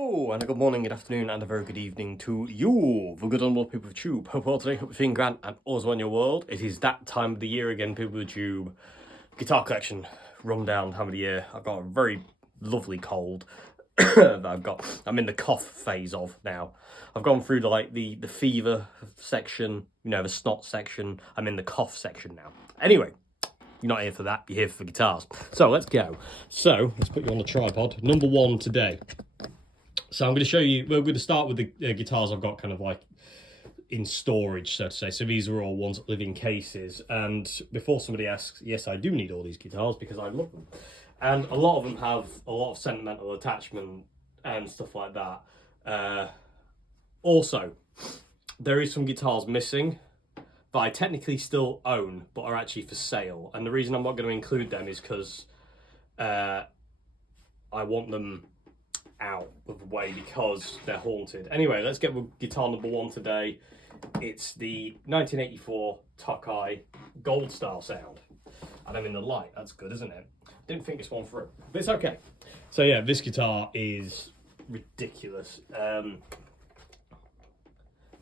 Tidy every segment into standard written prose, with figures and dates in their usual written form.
Hello, and a good morning, good afternoon, and a very good evening to you, the good and well people of Tube. Hope all today, hope you're feeling grand and all's well in your world. It is that time of the year again, people of Tube. Guitar collection, rundown time of the year. I've got a very lovely cold that I'm in the cough phase of now. I've gone through the fever section, you know, the snot section. I'm in the cough section now. Anyway, you're not here for that, you're here for guitars. So let's go. So let's put you on the tripod. Number one today. So I'm going to show you, we're going to start with the guitars I've got kind of like in storage, so to say. So these are all ones that live in cases. And before somebody asks, yes, I do need all these guitars because I love them. And a lot of them have a lot of sentimental attachment and stuff like that. Also, there is some guitars missing that I technically still own, but are actually for sale. And the reason I'm not going to include them is because I want them out of the way because they're haunted. Anyway, let's get with guitar number one today. It's the 1984 Tokai Goldstar sound. And I'm in the light. That's good, isn't it? Didn't think this one through, but it's okay. So yeah, this guitar is ridiculous.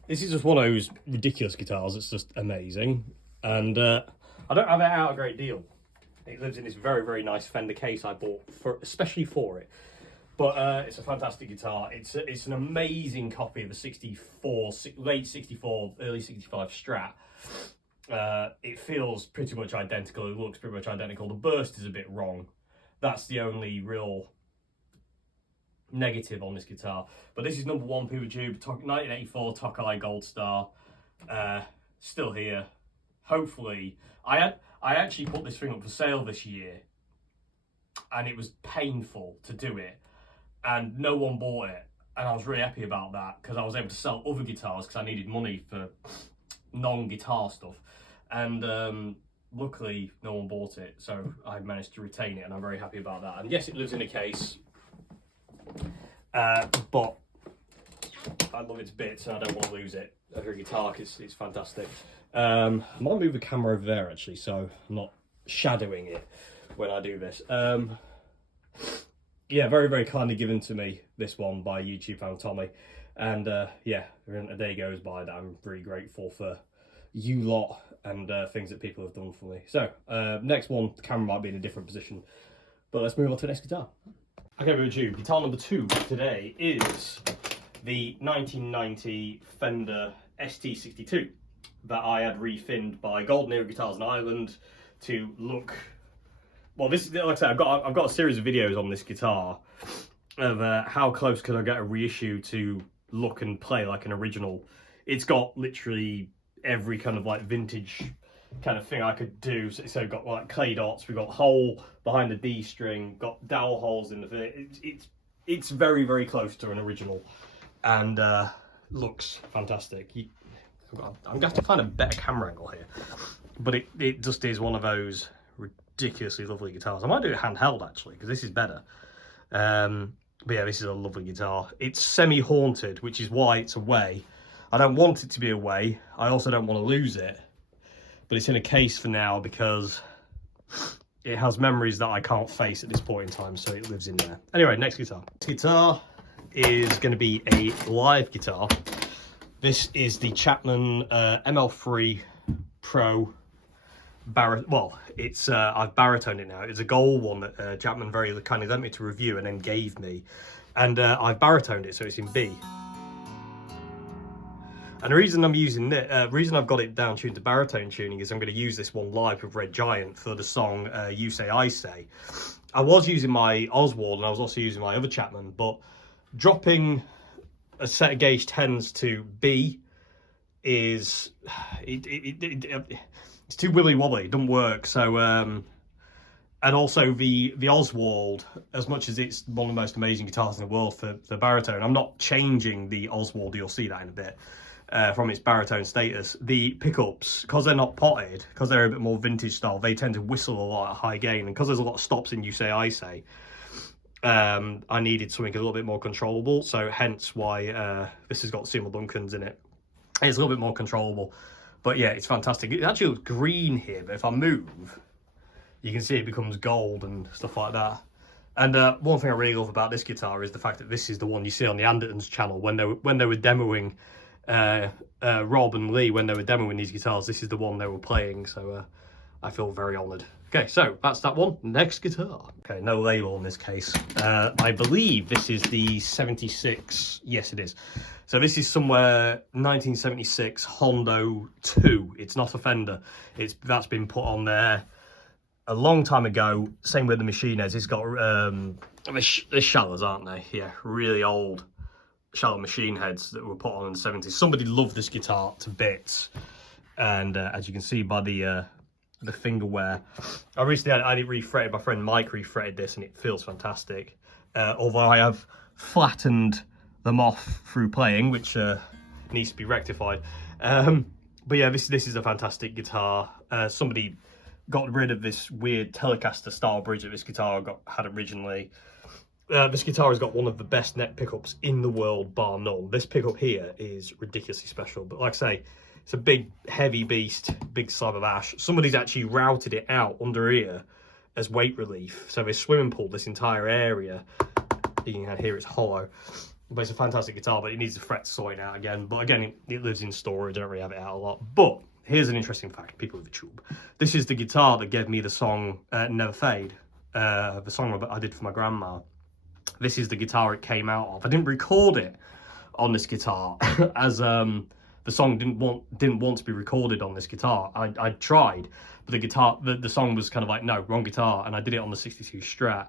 This is just one of those ridiculous guitars. It's just amazing. And I don't have it out a great deal. It lives in this very, very nice Fender case I bought especially for it. But it's a fantastic guitar. It's an amazing copy of the late 64, early 65 Strat. It feels pretty much identical. It looks pretty much identical. The burst is a bit wrong. That's the only real negative on this guitar. But this is number one, people tube. 1984 Tokai Goldstar. Still here. Hopefully. I actually put this thing up for sale this year. And it was painful to do it. And no one bought it, and I was really happy about that because I was able to sell other guitars because I needed money for non-guitar stuff, and luckily no one bought it, so I managed to retain it, and I'm very happy about that. And yes, it lives in a case, but I love its bits and I don't want to lose it. As a guitar, it's fantastic. I might move the camera over there actually, so I'm not shadowing it when I do this. Yeah, very, very kindly given to me, this one, by YouTube fan Tommy. And yeah, a day goes by that I'm really grateful for you lot and things that people have done for me. So, next one, the camera might be in a different position. But let's move on to the next guitar. Okay, YouTube, guitar number two today is the 1990 Fender ST62 that I had refinned by Golden Era Guitars in Ireland to look... Well, this is, like I said, I've got a series of videos on this guitar of how close could I get a reissue to look and play like an original. It's got literally every kind of like vintage kind of thing I could do. So we've got like clay dots, we've got hole behind the D string, got dowel holes in the it's very, very close to an original, and looks fantastic. I'm gonna have to find a better camera angle here, but it just is one of those ridiculously lovely guitars. I might do it handheld actually because this is better. But yeah, this is a lovely guitar. It's semi-haunted, which is why it's away. I don't want it to be away. I also don't want to lose it, but it's in a case for now because it has memories that I can't face at this point in time, so it lives in there. Anyway, next guitar. This guitar is going to be a live guitar. This is the Chapman ML3 Pro Baritone. Well, it's I've baritoned it now. It's a gold one that Chapman very kindly lent me to review and then gave me, and I've baritoned it, so it's in B. And the reason I'm using it, reason I've got it down tuned to baritone tuning is I'm going to use this one live with Red Giant for the song You Say I Say. I was using my Oswald and I was also using my other Chapman, but dropping a set of gauge 10s to B is it's too willy-wobbly, it doesn't work. So and also the Oswald, as much as it's one of the most amazing guitars in the world for baritone, I'm not changing the Oswald, you'll see that in a bit, from its baritone status. The pickups, because they're not potted, because they're a bit more vintage style, they tend to whistle a lot at high gain, and because there's a lot of stops in You Say I Say, I needed something a little bit more controllable, so hence why this has got Seymour Duncans in it. It's a little bit more controllable. But yeah, it's fantastic. It actually looks green here, but if I move, you can see it becomes gold and stuff like that. And one thing I really love about this guitar is the fact that this is the one you see on the Andertons channel when they were demoing Rob and Lee, when they were demoing these guitars. This is the one they were playing, so I feel very honoured. Okay, so that's that one. Next guitar. Okay, no label in this case. I believe this is the 76. Yes, it is. So this is somewhere 1976 Hondo II. It's not a Fender. That's been put on there a long time ago. Same with the machine heads. It's got they're shallows, aren't they? Yeah, really old shallow machine heads that were put on in the 70s. Somebody loved this guitar to bits, and as you can see by the finger wear, I recently had it refretted. My friend Mike refretted this, and it feels fantastic. Although I have flattened them off through playing, which needs to be rectified. But yeah, this is a fantastic guitar. Somebody got rid of this weird Telecaster style bridge that this guitar had originally. This guitar has got one of the best neck pickups in the world, bar none. This pickup here is ridiculously special. But like I say, it's a big, heavy beast, big slab of ash. Somebody's actually routed it out under here as weight relief. So they swimming pooled this entire area. You can hear it's hollow. But it's a fantastic guitar, but it needs the fret sorting out again. But again, it lives in storage. I don't really have it out a lot. But here's an interesting fact, people with the tube. This is the guitar that gave me the song Never Fade, the song I did for my grandma. This is the guitar it came out of. I didn't record it on this guitar as the song didn't want to be recorded on this guitar. I tried, but the song was kind of like, no, wrong guitar, and I did it on the 62 Strat.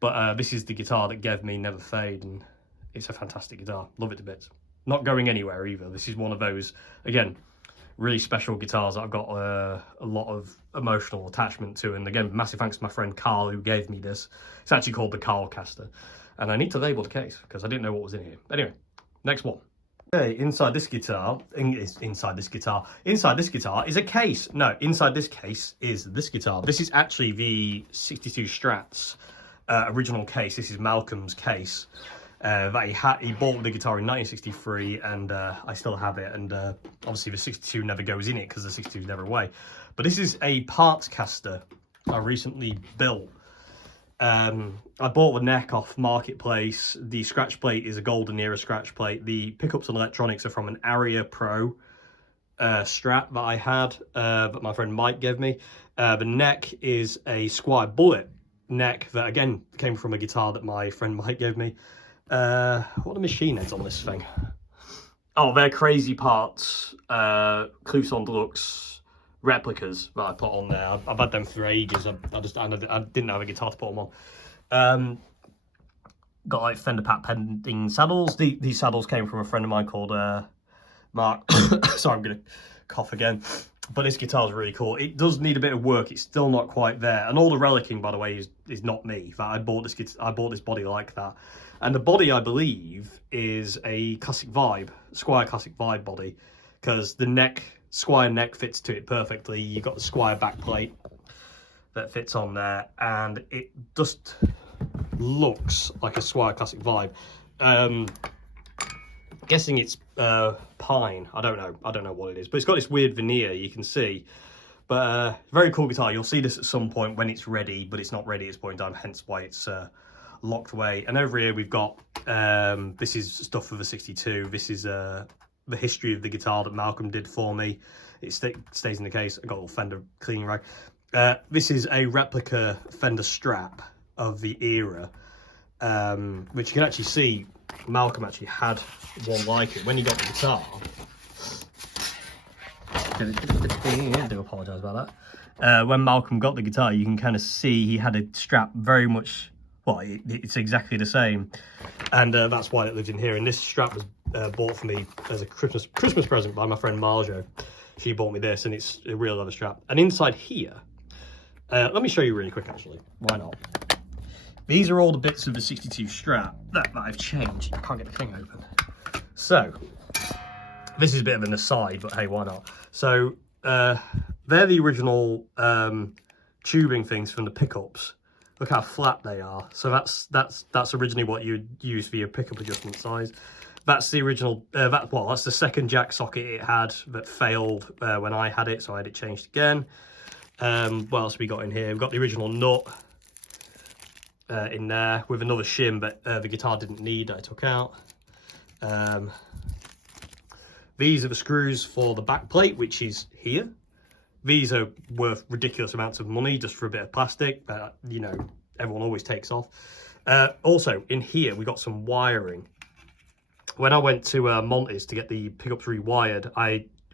But this is the guitar that gave me Never Fade, and it's a fantastic guitar. Love it to bits. Not going anywhere either. This is one of those, again, really special guitars that I've got a lot of emotional attachment to. And again, massive thanks to my friend Carl who gave me this. It's actually called the Telecaster, and I need to label the case because I didn't know what was in here. Anyway, next one. Okay, inside this guitar is a case. No, inside this case is this guitar. This is actually the 62 Strat's original case. This is Malcolm's case. That he bought the guitar in 1963, and I still have it. And obviously the 62 never goes in it because the 62 is never away. But this is a parts caster I recently built. I bought the neck off Marketplace. The scratch plate is a Golden Era scratch plate. The pickups and electronics are from an Area Pro Strat that I had, that my friend Mike gave me. The neck is a Squier Bullet neck that again came from a guitar that my friend Mike gave me. What are the machine heads on this thing? Oh, they're Crazy Parts, Clouson Deluxe replicas that I put on there. I've had them for ages. I didn't have a guitar to put them on. Got like Fender Pat pending saddles. These saddles came from a friend of mine called Mark. Sorry, I'm gonna cough again. But this guitar is really cool. It does need a bit of work. It's still not quite there. And all the relicking, by the way, is not me. I bought this body like that. And the body, I believe, is a Classic Vibe, Squier Classic Vibe body, because the Squier neck fits to it perfectly. You've got the Squier backplate that fits on there, and it just looks like a Squier Classic Vibe. Guessing it's pine. I don't know what it is, but it's got this weird veneer you can see. But very cool guitar. You'll see this at some point when it's ready, but it's not ready at this point in time, hence why it's locked away. And over here we've got this is stuff for the 62. This is the history of the guitar that Malcolm did for me. It stays in the case. I got a little Fender cleaning rag. This is a replica Fender Strap of the era, which you can actually see Malcolm actually had one like it when he got the guitar. I do apologise about that. When Malcolm got the guitar, you can kind of see he had a strap very much, well, it's exactly the same, and that's why it lives in here. And this strap was bought for me as a Christmas present by my friend Marjo. She bought me this, and it's a real leather strap. And inside here, let me show you really quick actually, why not? These are all the bits of the 62 Strat that I've changed. I can't get the thing open. So, this is a bit of an aside, but hey, why not? So, they're the original tubing things from the pickups. Look how flat they are. So that's originally what you'd use for your pickup adjustment size. That's the original, that's the second jack socket it had that failed when I had it, so I had it changed again. What else have we got in here? We've got the original nut. in there with another shim, but the guitar didn't need that I took out. These are the screws for the back plate, which is here. These are worth ridiculous amounts of money just for a bit of plastic, but you know, everyone always takes off. Also, in here, we got some wiring. When I went to Monty's to get the pickups rewired,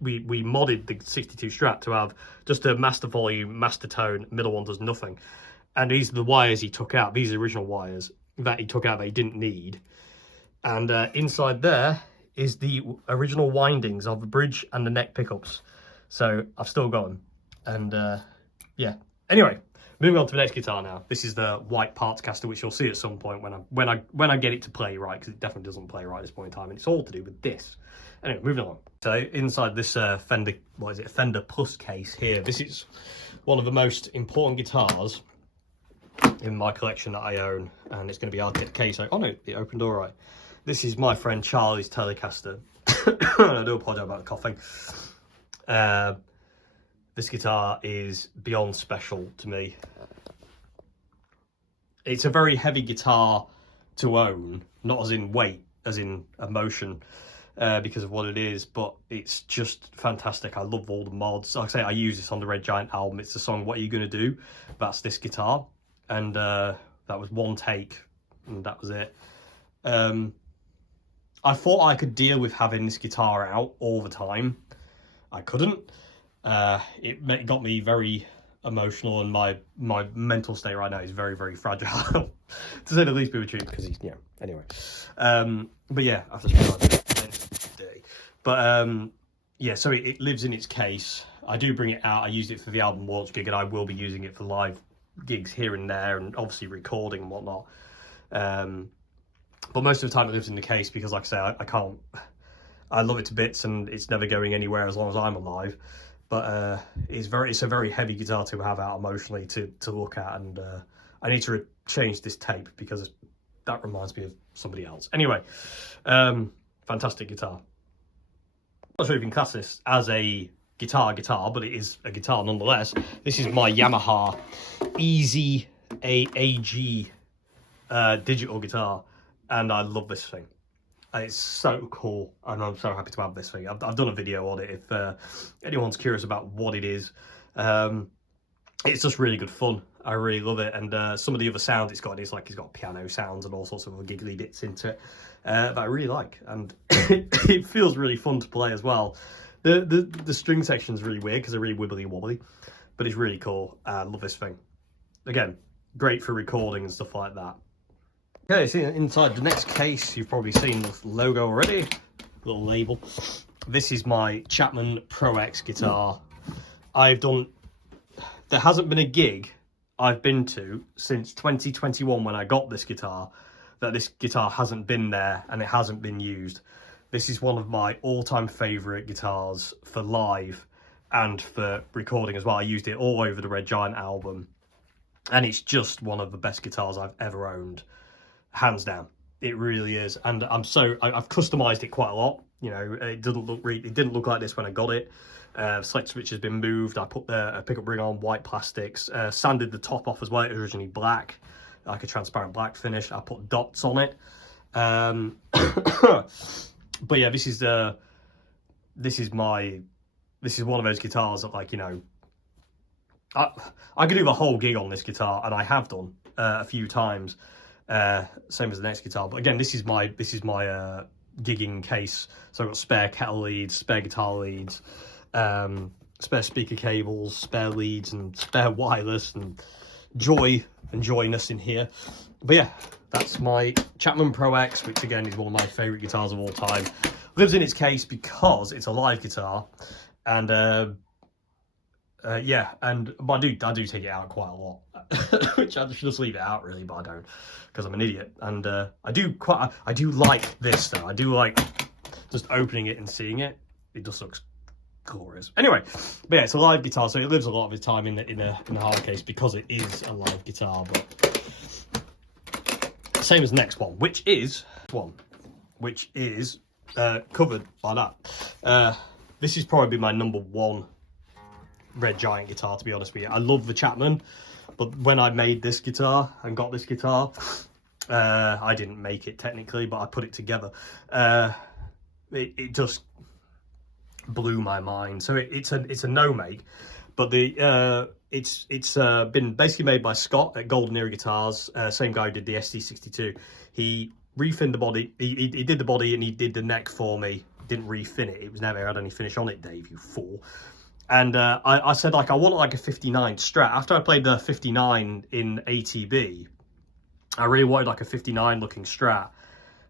we modded the 62 Strat to have just a master volume, master tone, middle one does nothing. And these are the wires he took out. These are the original wires that he took out that he didn't need. And inside there is the original windings of the bridge and the neck pickups. So I've still got them. And yeah. Anyway, moving on to the next guitar now. This is the white Batter-caster, which you'll see at some point when I get it to play right, because it definitely doesn't play right at this point in time, and it's all to do with this. Anyway, moving on. So inside this Fender, what is it, Fender Plus case here, this is one of the most important guitars in my collection that I own, and it's going to be hard to get the case out. Oh no, it opened all right. This is my friend Charlie's Telecaster. I do apologise about the coughing. This guitar is beyond special to me. It's a very heavy guitar to own, not as in weight, as in emotion, because of what it is, but it's just fantastic. I love all the mods. Like I say, I use this on the Red Giant album. It's the song What Are You Gonna Do? That's this guitar, and that was one take, and that was it. I thought I could deal with having this guitar out all the time. I couldn't. It got me very emotional, and my mental state right now is very, very fragile, to say the least, be true, because he's, you know, anyway. But yeah, after today. But yeah, so it lives in its case. I do bring it out. I used it for the album launch gig, and I will be using it for live gigs here and there, and obviously recording and whatnot. But most of the time it lives in the case because, like I say, I can't. I love it to bits, and it's never going anywhere as long as I'm alive. But it's a very heavy guitar to have out emotionally to look at, and I need to change this tape because that reminds me of somebody else. Anyway, fantastic guitar. I'm not sure if you can class this as a guitar, but it is a guitar nonetheless. This is my Yamaha EZ-AG digital guitar, and I love this thing. It's so cool, and I'm so happy to have this thing. I've done a video on it if anyone's curious about what it is. It's just really good fun. I really love it, and some of the other sounds it's got, it's got piano sounds and all sorts of giggly bits into it that I really like, and it feels really fun to play as well. The string section's really weird because they're really wibbly wobbly, but it's really cool. I love this thing. Again, great for recording and stuff like that. Okay, so inside the next case, you've probably seen the logo already, little label. This is my Chapman Pro X guitar. There hasn't been a gig I've been to since 2021 when I got this guitar that this guitar hasn't been there and it hasn't been used. This is one of my all-time favourite guitars for live and for recording as well. I used it all over the Red Giant album, and it's just one of the best guitars I've ever owned. Hands down, it really is, and I've customized it quite a lot. You know, it didn't look like this when I got it. Select switch has been moved. I put the pickup ring on white plastics, sanded the top off as well. It was originally black, like a transparent black finish. I put dots on it. But yeah, this is one of those guitars that, like, you know, I could do the whole gig on this guitar, and I have done a few times. Same as the next guitar, but again, this is my gigging case. So I've got spare kettle leads, spare guitar leads, spare speaker cables, spare leads, and spare wireless, and joy and joyness in here. But yeah, that's my Chapman Pro X, which again is one of my favourite guitars of all time. Lives in its case because it's a live guitar, and yeah, and I do take it out quite a lot, which I should just leave it out really, but I don't, because I'm an idiot. And I do like this though. I do like just opening it and seeing it. It just looks glorious. Anyway, but yeah, it's a live guitar, so it lives a lot of its time in the hard case because it is a live guitar. But same as the next one, which is covered by that. This is probably my #1 Red Giant guitar, to be honest with you. I love the Chapman, but when I made this guitar and got this guitar, I didn't make it technically, but I put it together. It just blew my mind. So it's a no make, but it's been basically made by Scott at Golden Era Guitars, same guy who did the ST62. He refinned the body. He did the body and he did the neck for me. Didn't refin it. It was never had any finish on it, Dave, you fool. And I said, like, I want like a 59 Strat. After I played the 59 in ATB, I really wanted like a 59 looking Strat,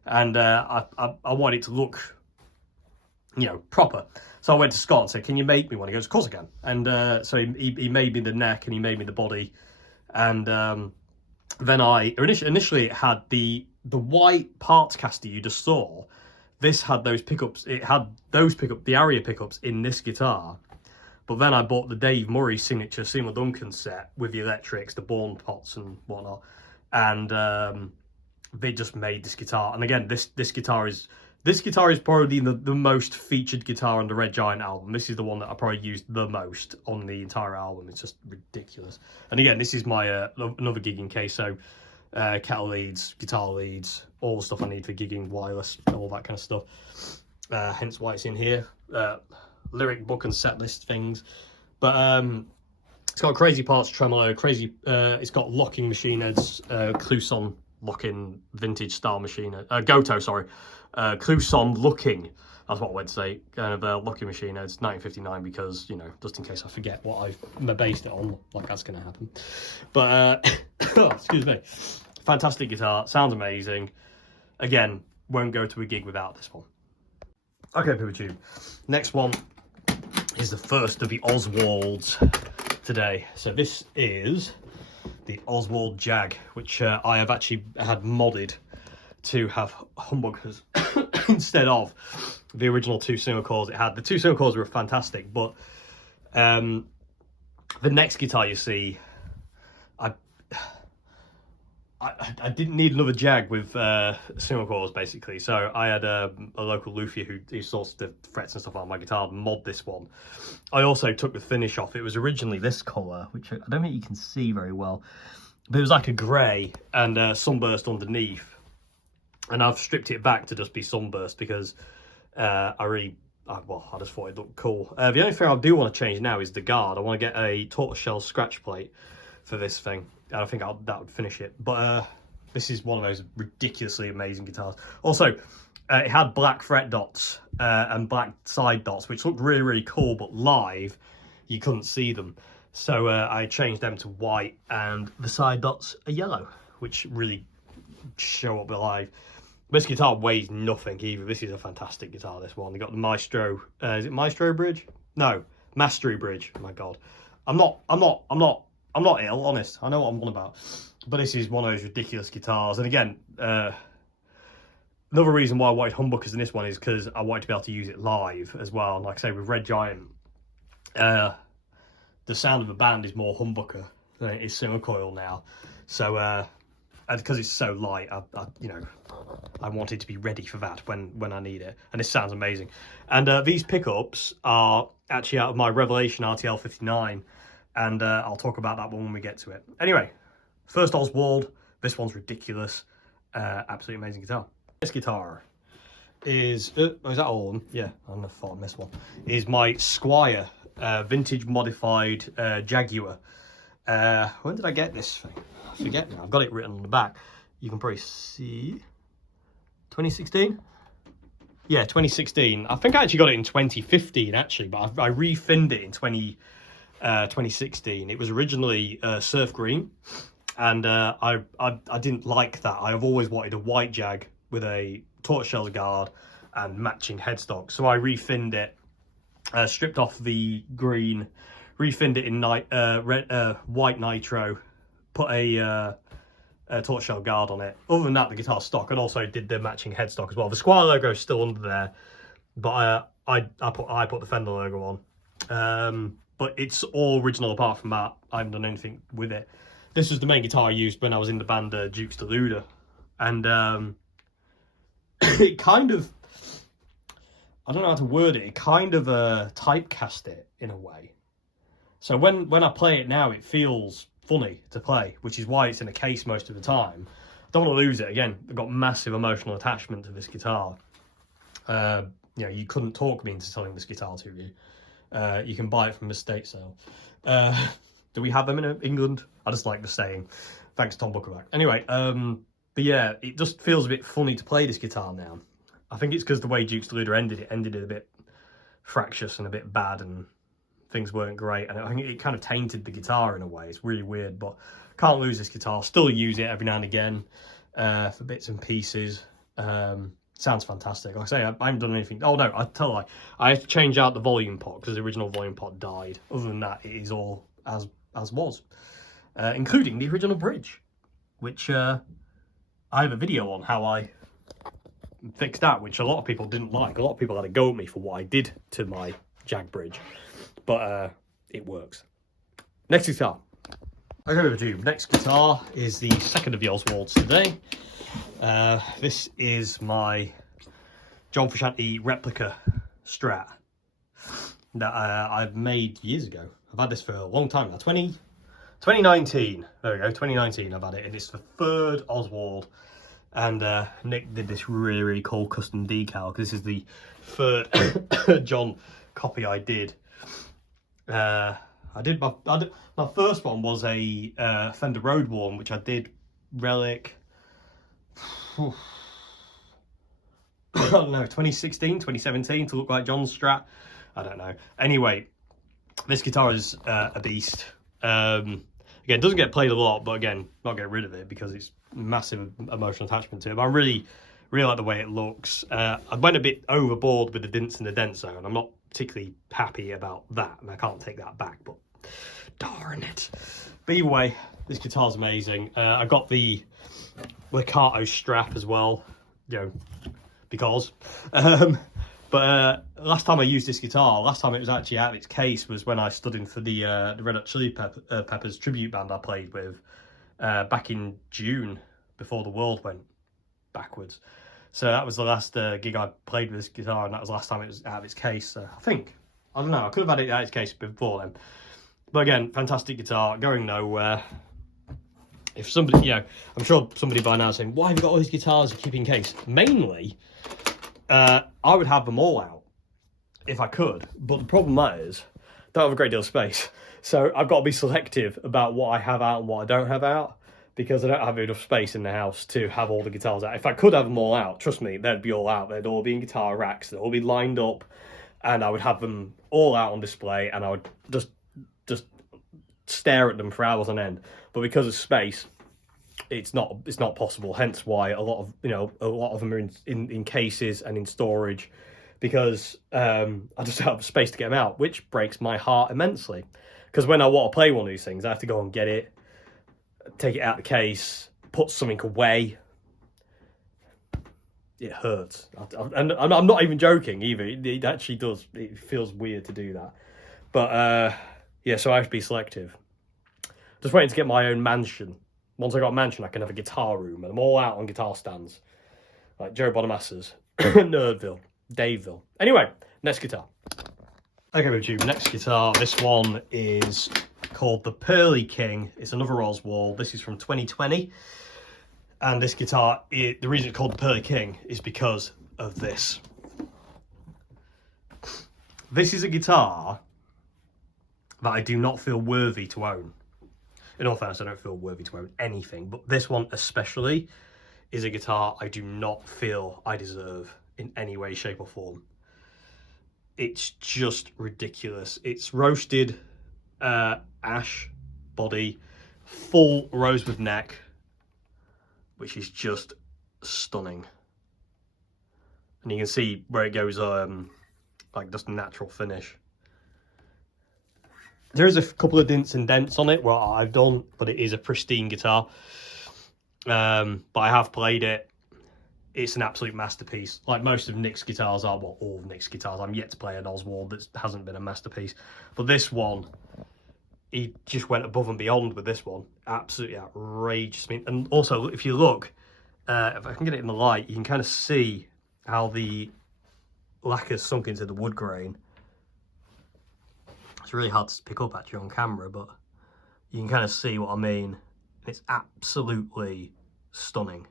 and I wanted it to look, you know, proper. So I went to Scott and said, can you make me one? He goes, of course I can. And so he made me the neck and he made me the body. And then initially it had the white parts caster you just saw. This had those pickups. It had those the Aria pickups in this guitar. But then I bought the Dave Murray signature Seymour Duncan set with the electrics, the Bourne pots and whatnot. And they just made this guitar. And again, this guitar is probably the most featured guitar on the Red Giant album. This is the one that I probably used the most on the entire album. It's just ridiculous. And again, this is my another gigging case. So kettle leads, guitar leads, all the stuff I need for gigging, wireless, all that kind of stuff. Hence why it's in here. Lyric book and set list things. But it's got crazy parts, tremolo, crazy. It's got locking machine heads, Clouson locking vintage style machine head, Goto, sorry. Clouson looking, that's what I would say, kind of locking machine heads, 1959, because, you know, just in case I forget what I've based it on, like that's going to happen. But, excuse me, fantastic guitar, sounds amazing. Again, won't go to a gig without this one. Okay, PeopleTube, next one is the first of the Oswalds today. So this is the Oswald Jag, which I have actually had modded to have humbuckers instead of the original two single coils it had. The two single coils were fantastic, but the next guitar you see, I didn't need another Jag with single coils, basically. So I had a local luthier who sorts the frets and stuff on my guitar and mod this one. I also took the finish off. It was originally this colour, which I don't think you can see very well, but it was like a grey and sunburst underneath. And I've stripped it back to just be sunburst because I just thought it looked cool. The only thing I do want to change now is the guard. I want to get a tortoiseshell scratch plate for this thing. I think that would finish it. But this is one of those ridiculously amazing guitars. Also, it had black fret dots and black side dots, which looked really, really cool, but live, you couldn't see them. So I changed them to white, and the side dots are yellow, which really show up live. This guitar weighs nothing either. This is a fantastic guitar, this one. They got the Maestro, is it Maestro bridge? No, Mastery bridge. Oh my God. I'm not ill, honest. I know what I'm on about. But this is one of those ridiculous guitars. And again, another reason why I wanted humbuckers in this one is because I wanted to be able to use it live as well. And like I say, with Red Giant, the sound of the band is more humbucker than it is single coil now. So, and because it's so light, I wanted to be ready for that when I need it. And this sounds amazing. And these pickups are actually out of my Revelation RTL 59. And I'll talk about that one when we get to it. Anyway, first Oswald. This one's ridiculous. Absolutely amazing guitar. This guitar is... is that all of them? Yeah, I thought I missed one. Is my Squier vintage modified Jaguar. When did I get this thing? I forget now. I've got it written on the back. You can probably see... 2016? Yeah, 2016. I think I actually got it in 2015, actually. But I refinned it in 2016. It was originally surf green, and I didn't like that. I have always wanted a white Jag with a tortoiseshell guard and matching headstock, so I refinned it, stripped off the green, refinned it in white nitro, put a tortoiseshell guard on it. Other than that, the guitar's stock, and also did the matching headstock as well. The Squier logo is still under there, but I put the Fender logo on. But it's all original apart from that. I haven't done anything with it. This was the main guitar I used when I was in the band Dukes Deluder. And it kind of, I don't know how to word it, it kind of typecast it in a way. So when I play it now, it feels funny to play, which is why it's in a case most of the time. I don't want to lose it. Again, I've got massive emotional attachment to this guitar. You know, you couldn't talk me into selling this guitar to you. You can buy it from the estate sale. Do we have them in England? I just like the saying. Thanks, Tom Buckerback. Anyway, but yeah, it just feels a bit funny to play this guitar now. I think it's because the way Duke's Deluder ended it a bit fractious and a bit bad, and things weren't great. And I think it kind of tainted the guitar in a way. It's really weird, but can't lose this guitar. Still use it every now and again for bits and pieces. Sounds fantastic. Like I say, I haven't done anything. Oh no, I tell a lie. I had to change out the volume pot because the original volume pot died. Other than that, it is all as was, including the original bridge, which I have a video on how I fixed that, which a lot of people didn't like. A lot of people had a go at me for what I did to my Jag bridge, but it works. Next guitar. Okay, over to next guitar is the second of the Oswalds today. This is my John Frusciante replica Strat that I've made years ago. I've had this for a long time now. 2019. There we go, 2019 I've had it, and it's the third Oswald. And Nick did this really, really cool custom decal, because this is the third John copy I did. My first one was a Fender Road one, which I did relic. I don't know, 2016, 2017 to look like John's Strat. I don't know. Anyway, this guitar is a beast. Again, it doesn't get played a lot, but again, not get rid of it because it's massive emotional attachment to it. But I really like the way it looks. I went a bit overboard with the dints and the dent zone. I'm not particularly happy about that, and I can't take that back, but darn it. But either way, this guitar's amazing. I got the Legato strap as well, you know, because. But last time I used this guitar, last time it was actually out of its case, was when I stood in for the Red Hot Chili Peppers tribute band I played with back in June, before the world went backwards. So that was the last gig I played with this guitar, and that was the last time it was out of its case. I think, I don't know, I could have had it out of its case before then. But again, fantastic guitar, going nowhere. If somebody, you know, I'm sure somebody by now is saying, why have you got all these guitars you keep in case? Mainly, I would have them all out if I could, but the problem is I don't have a great deal of space, so I've got to be selective about what I have out and what I don't have out, because I don't have enough space in the house to have all the guitars out. If I could have them all out, trust me, they'd be all out. They'd all be in guitar racks, they'd all be lined up, and I would have them all out on display, and I would just stare at them for hours on end. But because of space, it's not possible. Hence why a lot of them are in cases and in storage, because I just don't have space to get them out, which breaks my heart immensely. Because when I want to play one of these things, I have to go and get it, take it out of the case, put something away. It hurts, and I'm not even joking either. It actually does. It feels weird to do that, but yeah. So I have to be selective. Just waiting to get my own mansion. Once I got a mansion, I can have a guitar room, and I'm all out on guitar stands, like Joe Bonamassa's, Nerdville, Daveville. Anyway, next guitar. Okay, with you. Next guitar. This one is called the Pearly King. It's another Oswald. This is from 2020, and this guitar, the reason it's called the Pearly King is because of this. This is a guitar that I do not feel worthy to own. In all fairness, I don't feel worthy to own anything, but this one especially is a guitar I do not feel I deserve in any way, shape or form. It's just ridiculous. It's roasted ash body, full rosewood neck, which is just stunning. And you can see where it goes, like just a natural finish. There is a couple of dints and dents on it, what I've done, but it is a pristine guitar. But I have played it. It's an absolute masterpiece. Like most of Nick's guitars are, well, all of Nick's guitars. I'm yet to play an Oswald that hasn't been a masterpiece. But this one, he just went above and beyond with this one. Absolutely outrageous. I mean, and also, if you look, if I can get it in the light, you can kind of see how the lacquer's sunk into the wood grain. It's really hard to pick up actually on camera, but you can kind of see what I mean. It's absolutely stunning.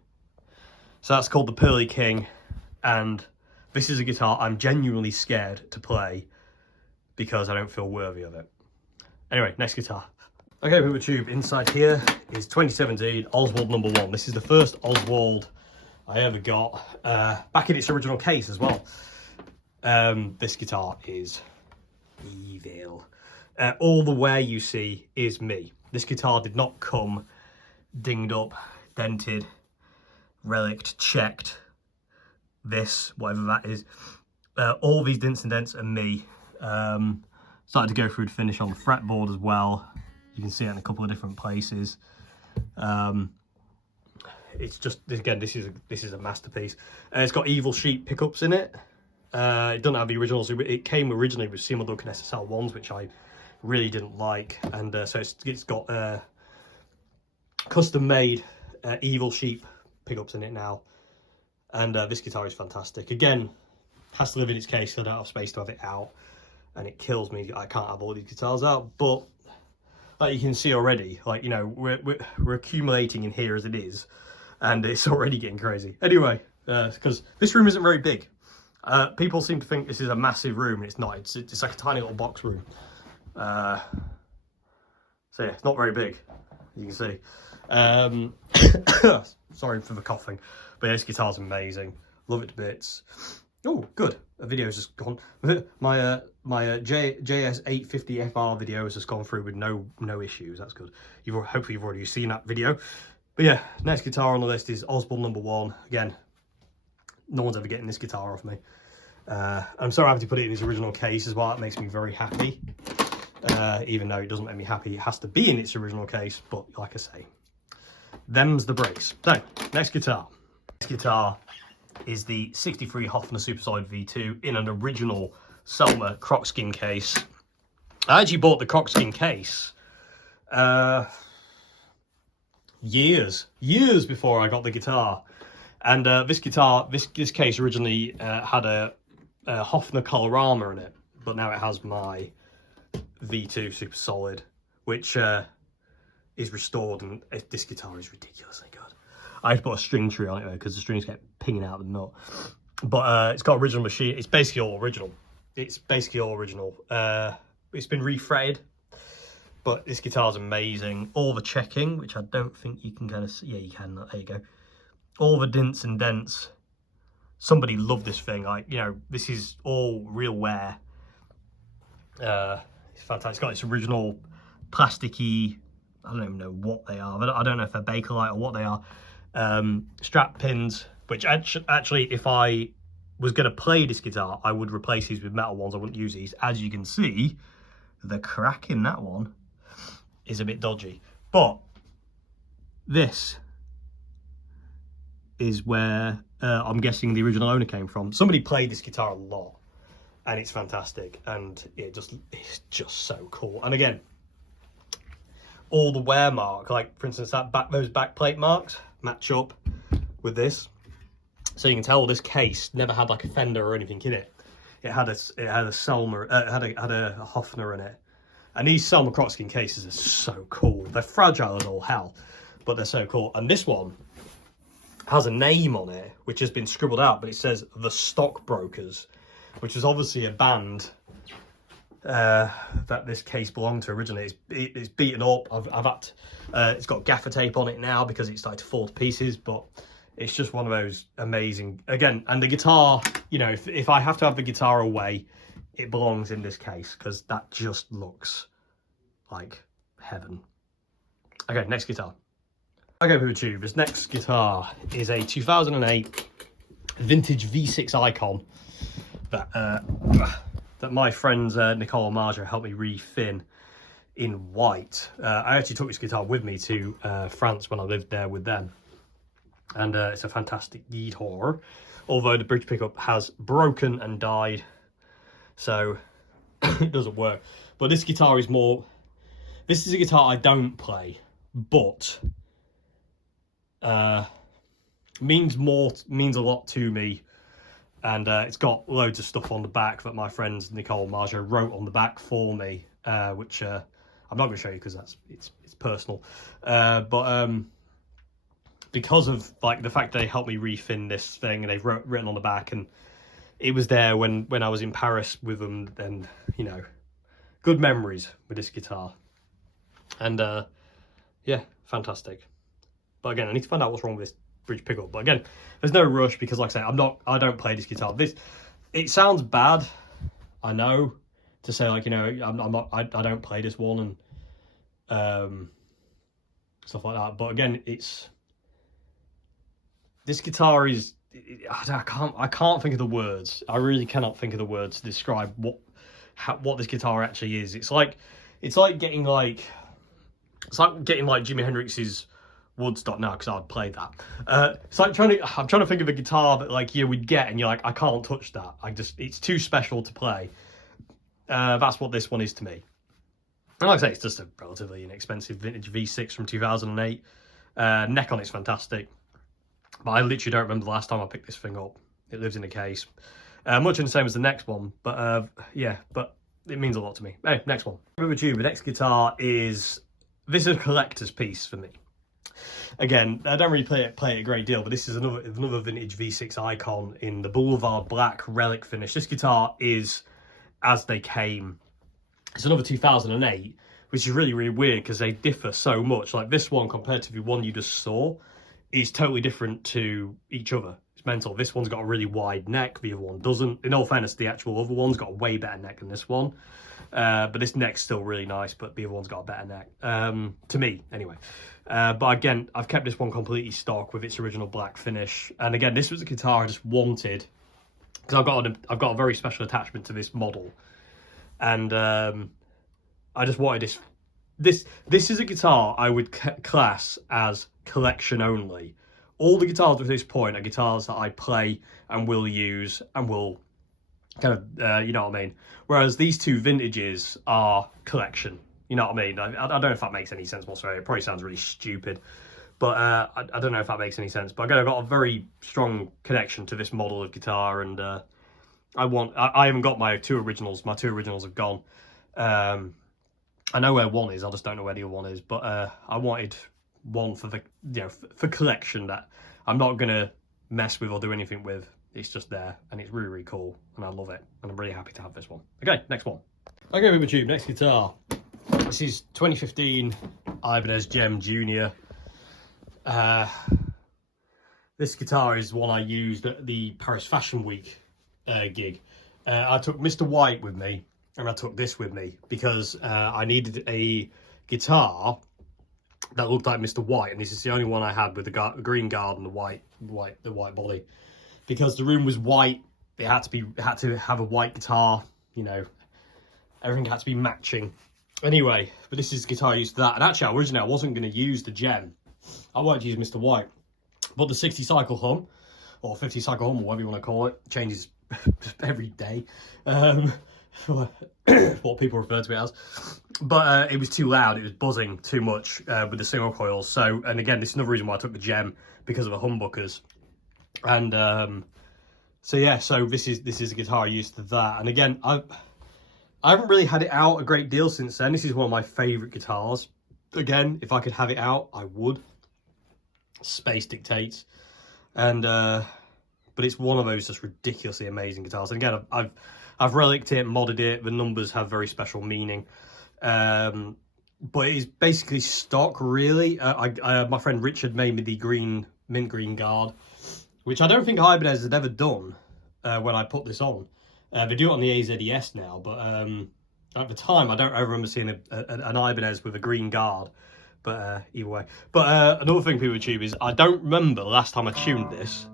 So that's called the Pearly King, and this is a guitar I'm genuinely scared to play because I don't feel worthy of it. Anyway, next guitar. Okay, Boomer Tube, inside here is 2017 Oswald #1. This is the first Oswald I ever got, back in its original case as well. This guitar is evil. All the wear you see is me. This guitar did not come dinged up, dented, relicked, checked, this, whatever that is. All these dints and dents are me. Started to go through the finish on the fretboard as well. You can see it in a couple of different places. It's just, again, this is a masterpiece. It's got evil sheep pickups in it. It doesn't have the original, so it came originally with Seymour Duncan SSL1s, which I really didn't like, and so it's got custom made evil sheep pickups in it now, and this guitar is fantastic. Again, has to live in its case, so I don't have space to have it out, and it kills me I can't have all these guitars out. But like you can see already, like, you know, we're accumulating in here as it is, and it's already getting crazy. Anyway, because this room isn't very big. People seem to think this is a massive room. It's not. It's like a tiny little box room. So yeah, it's not very big, as you can see. Sorry for the coughing, but yeah, this guitar's amazing. Love it to bits. Oh, good. A video's just gone. My JS850 FR video has just gone through with no issues. That's good. Hopefully you've already seen that video. But yeah, next guitar on the list is Oswald #1. Again, no one's ever getting this guitar off me. I'm so happy to put it in its original case as well. That makes me very happy. Even though it doesn't make me happy, it has to be in its original case. But like I say, them's the breaks. So, next guitar. Next guitar is the 63 Hofner Superide V2 in an original Selmer crocskin case. I actually bought the crocskin case years before I got the guitar. And this case originally had a Hofner colorama in it, but now it has my V2 Super Solid, which is restored, and this guitar is ridiculously good. I had to put a string tree on it because the strings kept pinging out the nut. But it's got original machine. It's basically all original. It's been refretted, but this guitar's amazing. All the checking, which I don't think you can kind of see. Yeah, you can. There you go. All the dints and dents. Somebody loved this thing. Like, you know, this is all real wear. It's fantastic. It's got its original plasticky, I don't even know what they are. I don't know if they're Bakelite or what they are. Strap pins, which actually, if I was going to play this guitar, I would replace these with metal ones. I wouldn't use these. As you can see, the crack in that one is a bit dodgy. But this is where I'm guessing the original owner came from. Somebody played this guitar a lot, and it's fantastic, and it's just so cool. And again, all the wear mark, like for instance those back plate marks match up with this, so you can tell this case never had like a fender or anything in it. It had a Selmer, it had a Hofner in it, and these Selmer crocskin cases are so cool. They're fragile as all hell, but they're so cool. And this one has a name on it which has been scribbled out, but it says the Stockbrokers, which is obviously a band that this case belonged to originally. It's beaten up. It's got gaffer tape on it now because it started to fall to pieces, but it's just one of those amazing, again. And the guitar, you know, if I have to have the guitar away, it belongs in this case because that just looks like heaven. Okay, next guitar. Okay, YouTube, this next guitar is a 2008 vintage V6 Icon that my friends Nicole and Marja helped me refin in white. I actually took this guitar with me to France when I lived there with them, and it's a fantastic guitar, although the bridge pickup has broken and died, so it doesn't work. But this guitar is more, this is a guitar I don't play, but means a lot to me. And it's got loads of stuff on the back that my friends Nicole and Marjo wrote on the back for me, which I'm not going to show you because it's personal. But because of like the fact they helped me refin this thing, and they've written on the back, and it was there when I was in Paris with them, then, you know, good memories with this guitar. And yeah, fantastic. But again, I need to find out what's wrong with this bridge pickup. But again, there's no rush because, like I say, I don't play this guitar. It sounds bad, I know, to say, like, you know, I don't play this one and stuff like that. But again, this guitar is, I can't think of the words. I really cannot think of the words to describe what this guitar actually is. It's like getting like Jimi Hendrix's Woodstock now, because I'd play that. It's like I'm trying to think of a guitar that like you would get and you're like, I can't touch that. It's too special to play. That's what this one is to me. And like I say, it's just a relatively inexpensive vintage V6 from 2008. Neck on it's fantastic. But I literally don't remember the last time I picked this thing up. It lives in a case. Much in the same as the next one. But yeah, but it means a lot to me. Anyway, next one. Over to you. The next guitar is... This is a collector's piece for me. Again, I don't really play it a great deal, but this is another vintage V6 icon in the Boulevard Black relic finish. This guitar is as they came. It's another 2008, which is really, really weird because they differ so much. Like this one compared to the one you just saw is totally different to each other. It's mental. This one's got a really wide neck, the other one doesn't. In all fairness, the actual other one's got a way better neck than this one. But this neck's still really nice, but the other one's got a better neck, to me anyway. But again, I've kept this one completely stock with its original black finish. And again, this was a guitar I just wanted because I've got a very special attachment to this model, and I just wanted this. This is a guitar I would class as collection only. All the guitars at this point are guitars that I play and will use and will kind of, you know what I mean? Whereas these two vintages are collection, you know what I mean? I don't know if that makes any sense whatsoever. It probably sounds really stupid, but I don't know if that makes any sense. But again, I've got a very strong connection to this model of guitar, and I haven't got my two originals. My two originals have gone. I know where one is, I just don't know where the other one is, but I wanted one for the, you know, for collection that I'm not gonna mess with or do anything with. It's just there, and it's really, really cool, and I love it, and I'm really happy to have this one. Okay, next one. Okay, with tube, next guitar. This is 2015 Ibanez Jem Junior. This guitar is one I used at the Paris Fashion Week gig. I took Mr. White with me, and I took this with me because I needed a guitar that looked like Mr. White, and this is the only one I had with the green guard and the white body. Because the room was white, it had to have a white guitar, you know, everything had to be matching. Anyway, but this is the guitar I used for that. And actually, originally, I wasn't going to use the Jem. I wanted to use Mr. White. But the 60 cycle hum, or 50 cycle hum, or whatever you want to call it, changes every day. What people refer to it as. But it was too loud, it was buzzing too much with the single coils. So, and again, this is another reason why I took the Jem, because of the humbuckers. And so yeah, so this is a guitar I used for that. And again, I haven't really had it out a great deal since then. This is one of my favourite guitars. Again, if I could have it out, I would. Space dictates. And but it's one of those just ridiculously amazing guitars. And again, I've relicked it, modded it. The numbers have very special meaning. But it is basically stock, really. My friend Richard made me the mint green guard, which I don't think Ibanez had ever done when I put this on. They do it on the AZ-ES now, but at the time I don't remember seeing an Ibanez with a green guard. But either way. But another thing people tube is, I don't remember the last time I tuned this.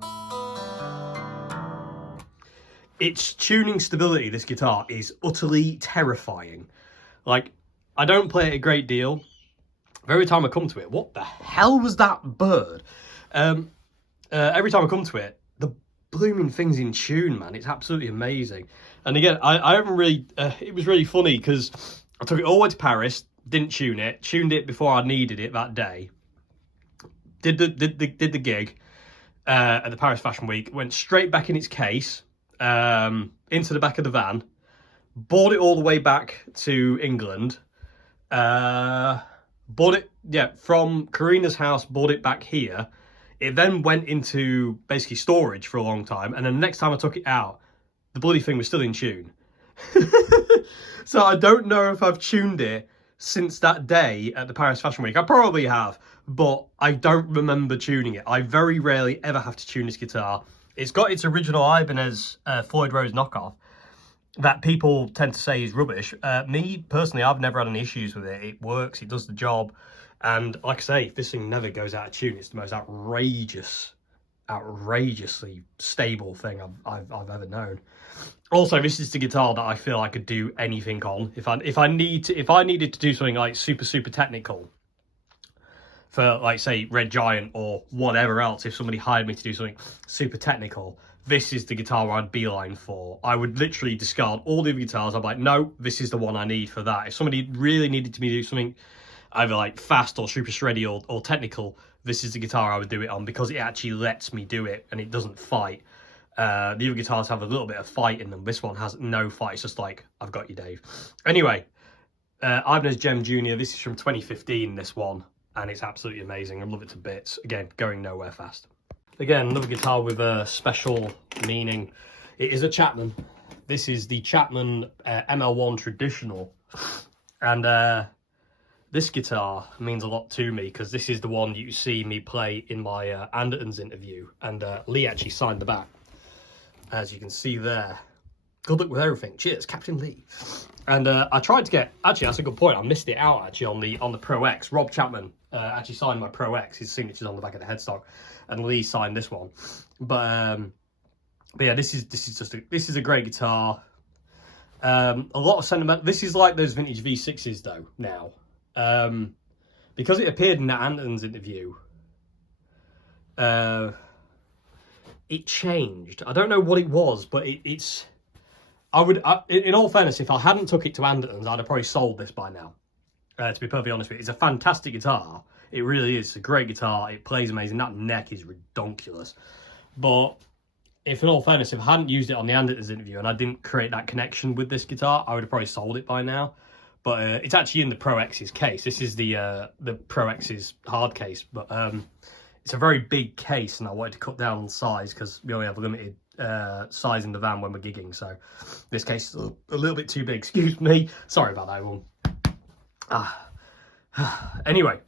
Its tuning stability, this guitar, is utterly terrifying. Like, I don't play it a great deal. Every time I come to it, what the hell was that bird? Every time I come to it, the blooming thing's in tune, man. It's absolutely amazing. And again, I haven't really... it was really funny because I took it all the way to Paris, didn't tune it, tuned it before I needed it that day, did the gig at the Paris Fashion Week, went straight back in its case, into the back of the van, brought it all the way back to England, Bought it, yeah, from Karina's house, bought it back here. It then went into basically storage for a long time, and then the next time I took it out, the bloody thing was still in tune. So I don't know if I've tuned it since that day at the Paris Fashion Week. I probably have, but I don't remember tuning it. I very rarely ever have to tune this guitar. It's got its original Ibanez Floyd Rose knockoff that people tend to say is rubbish. Me, personally, I've never had any issues with it. It works, it does the job. And like I say, this thing never goes out of tune. It's the most outrageously stable thing I've ever known. Also, this is the guitar that I feel I could do anything on. If I needed to do something like super technical for, like, say, Red Giant or whatever else, if somebody hired me to do something super technical, this is the guitar I'd beeline for. I would literally discard all the other guitars. I'm like, no, this is the one I need for that. If somebody really needed me to do something either like fast or super shreddy or technical, this is the guitar I would do it on, because it actually lets me do it and it doesn't fight. The other guitars have a little bit of fight in them. This one has no fight. It's just like, I've got you, Dave. Anyway, Ibanez Jem Junior. This is from 2015, this one, and it's absolutely amazing. I love it to bits. Again, going nowhere fast. Again, another guitar with a special meaning. It is a Chapman. This is the Chapman ML1 Traditional. And this guitar means a lot to me, because this is the one you see me play in my Andertons interview. And Lee actually signed the back, as you can see there. Good luck with everything. Cheers, Captain Lee. And I tried to get, actually that's a good point, I missed it out actually on the Pro X. Rob Chapman actually signed my Pro X, his signature's on the back of the headstock, and Lee signed this one. But yeah, this is a great guitar. A lot of sentiment. This is like those vintage V6s though now, because it appeared in that Andertons interview. It changed. I don't know what it was, but it's. In all fairness, if I hadn't took it to Andertons, I'd have probably sold this by now. To be perfectly honest with you, it's a fantastic guitar. It really is. It's a great guitar. It plays amazing. That neck is redonkulous. But if, in all fairness, if I hadn't used it on the Andertons interview and I didn't create that connection with this guitar, I would have probably sold it by now. But it's actually in the Pro X's case. This is the Pro X's hard case, but it's a very big case, and I wanted to cut down on size because we only have a limited size in the van when we're gigging, so this case is a little bit too big. Excuse me, sorry about that one. Anyway,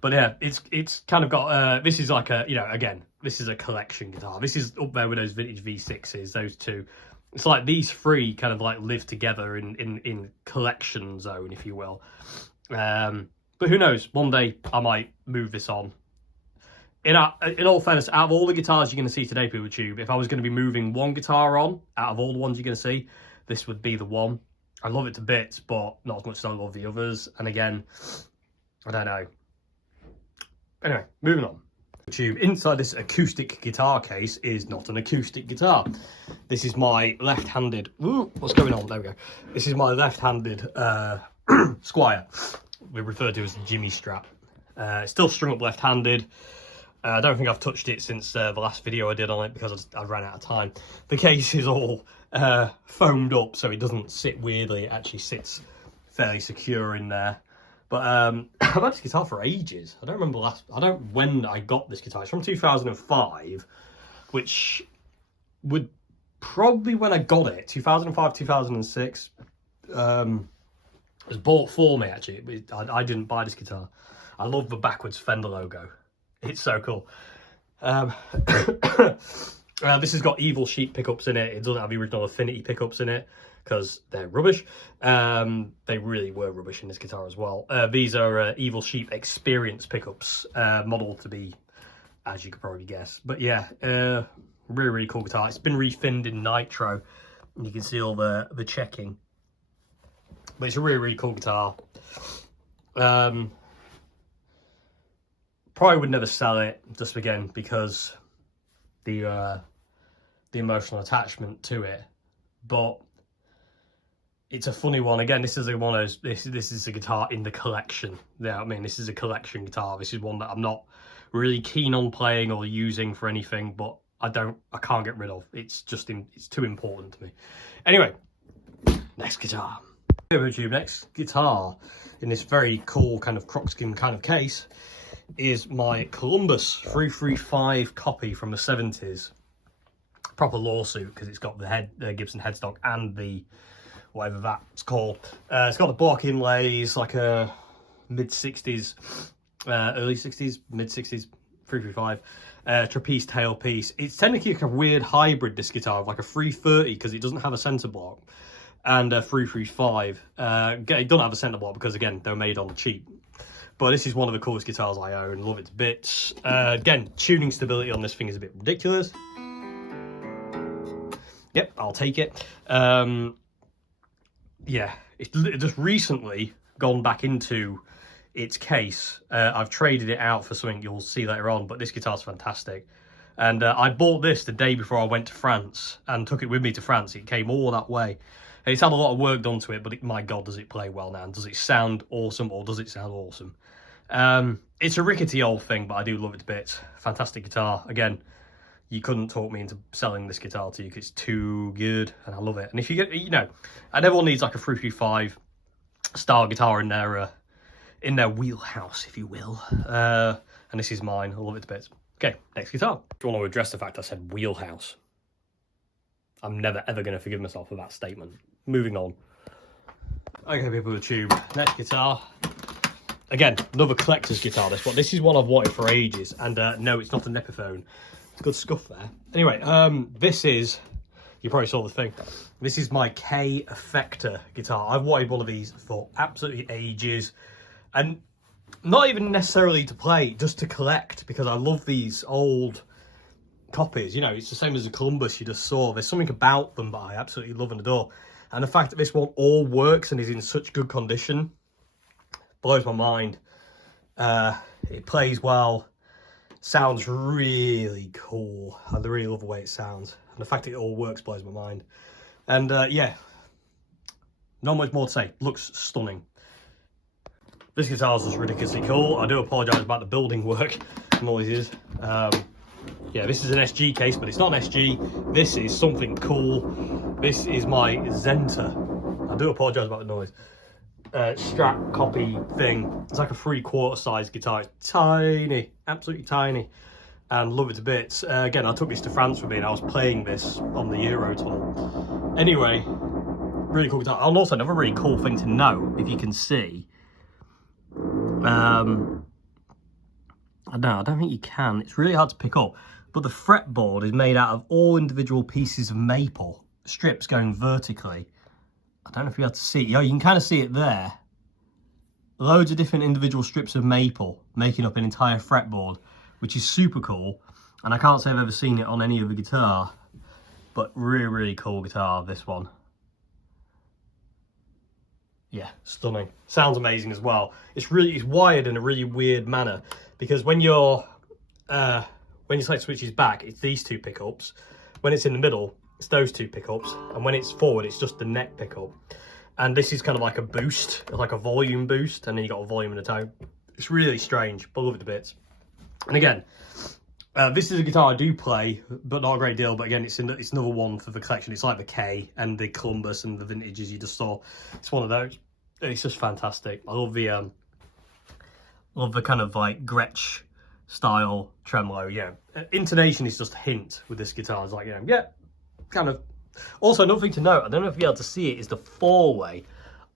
but yeah, it's kind of got this is like a, you know, again, this is a collection guitar. This is up there with those vintage V6s, those two. It's like these three kind of like live together in collection zone, if you will. But who knows, one day I might move this on. In all fairness, out of all the guitars you're going to see today, PeopleTube, if I was going to be moving one guitar on, out of all the ones you're going to see, this would be the one. I love it to bits, but not as much as I love the others. And again, I don't know. Anyway, moving on. PeopleTube, inside this acoustic guitar case is not an acoustic guitar. This is my left-handed... Ooh, what's going on? There we go. This is my left-handed Squier. We refer to as the Jimmy Strat. It's still strung up left-handed. I don't think I've touched it since the last video I did on it because I ran out of time. The case is all foamed up so it doesn't sit weirdly. It actually sits fairly secure in there. But I've had this guitar for ages. I don't remember when I got this guitar. It's from 2005, which would probably when I got it, 2005, 2006. It was bought for me actually. I didn't buy this guitar. I love the backwards Fender logo. It's so cool. This has got evil sheep pickups in it. It doesn't have the original Affinity pickups in it because they're rubbish. They really were rubbish in this guitar as well. These are evil sheep experience pickups, modeled to be, as you could probably guess. But yeah, really cool guitar. It's been refinned in nitro, and you can see all the checking. But it's a really cool guitar. Probably would never sell it, just again because the emotional attachment to it. But it's a funny one. Again, this is one of those. This is a guitar in the collection. Yeah, I mean, this is a collection guitar. This is one that I'm not really keen on playing or using for anything, but I can't get rid of. It's too important to me. Anyway, next guitar. Next guitar in this very cool kind of crocskin kind of case is my Columbus 335 copy from the 70s. Proper lawsuit because it's got the Gibson headstock and the whatever that's called. It's got the block inlays, like a mid-60s, early 60s, mid-60s 335 trapeze tailpiece. It's technically like a weird hybrid, this guitar, of like a 330 because it doesn't have a centre block, and a 335. It doesn't have a centre block because, again, they're made on the cheap. But this is one of the coolest guitars I own. Love it to bits. Again, tuning stability on this thing is a bit ridiculous. Yep, I'll take it. Yeah, it's just recently gone back into its case. I've traded it out for something you'll see later on, but this guitar's fantastic. And I bought this the day before I went to France and took it with me to France. It came all that way. And it's had a lot of work done to it, but my God, does it play well now? And does it sound awesome, or does it sound awesome? It's a rickety old thing, but I do love it to bits. Fantastic guitar. Again, you couldn't talk me into selling this guitar to you because it's too good, and I love it. And if you get, you know, and everyone needs like a 335 style guitar in their wheelhouse, if you will. And this is mine. I love it to bits. Okay, next guitar. I want to address the fact I said wheelhouse. I'm never ever going to forgive myself for that statement. Moving on. Okay, people with a tube. Next guitar. Again, another collector's guitar, this one. This is one I've wanted for ages. And no, it's not an Epiphone. It's a good scuff there. Anyway, this is, you probably saw the thing. This is my K-Effector guitar. I've wanted one of these for absolutely ages. And not even necessarily to play, just to collect, because I love these old copies. You know, it's the same as the Columbus you just saw. There's something about them that I absolutely love and adore. And the fact that this one all works and is in such good condition blows my mind. It plays well, sounds really cool. I really love the way it sounds. And the fact that it all works blows my mind. And yeah, not much more to say. Looks stunning. This guitar is just ridiculously cool. I do apologise about the building work noises. Yeah, this is an SG case, but it's not an SG. This is something cool. This is my Zentera. I do apologise about the noise. Strat copy thing. It's like a 3/4 size guitar. It's tiny, absolutely tiny, and love it to bits. Again, I took this to France with me, and I was playing this on the Eurotunnel. Anyway, really cool guitar. And also another really cool thing to know, if you can see. I don't think you can. It's really hard to pick up. But the fretboard is made out of all individual pieces of maple, strips going vertically. I don't know if you have to see it. Yeah, you can kind of see it there. Loads of different individual strips of maple making up an entire fretboard, which is super cool. And I can't say I've ever seen it on any other guitar, but really, really cool guitar, this one. Yeah, stunning. Sounds amazing as well. It's wired in a really weird manner, because when your select switch is back, it's these two pickups. When it's in the middle, it's those two pickups, and when it's forward, it's just the neck pickup. And this is kind of like a boost, like a volume boost, and then you got a volume and a tone. It's really strange, but I love it to bits. And again, this is a guitar I do play, but not a great deal. But again, it's another one for the collection. It's like the K and the Columbus and the vintages you just saw. It's one of those. It's just fantastic. I love the kind of like Gretsch style tremolo. Yeah, intonation is just a hint with this guitar. It's like, you know, yeah, kind of. Also, another thing to note, I don't know if you'll be able to see it, is the four-way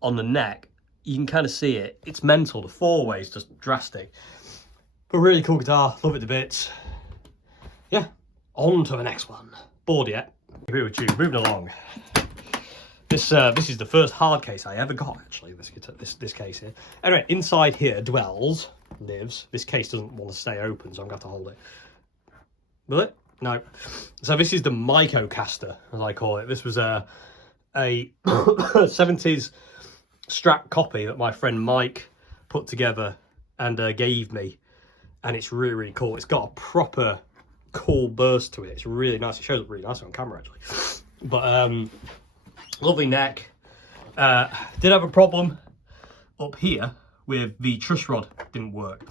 on the neck. You can kind of see it. It's mental. The four-way is just drastic. But really cool guitar. Love it to bits. Yeah, on to the next one. Bored yet? Moving along. This is the first hard case I ever got, actually, this case here. Anyway, inside here lives. This case doesn't want to stay open, so I'm going to have to hold it. Will it? No. So this is the Mycocaster, as I call it. This was a 70s Strat copy that my friend Mike put together and gave me. And it's really, really cool. It's got a proper cool burst to it. It's really nice. It shows up really nice on camera, actually. But lovely neck. Did have a problem up here with the truss rod. Didn't work.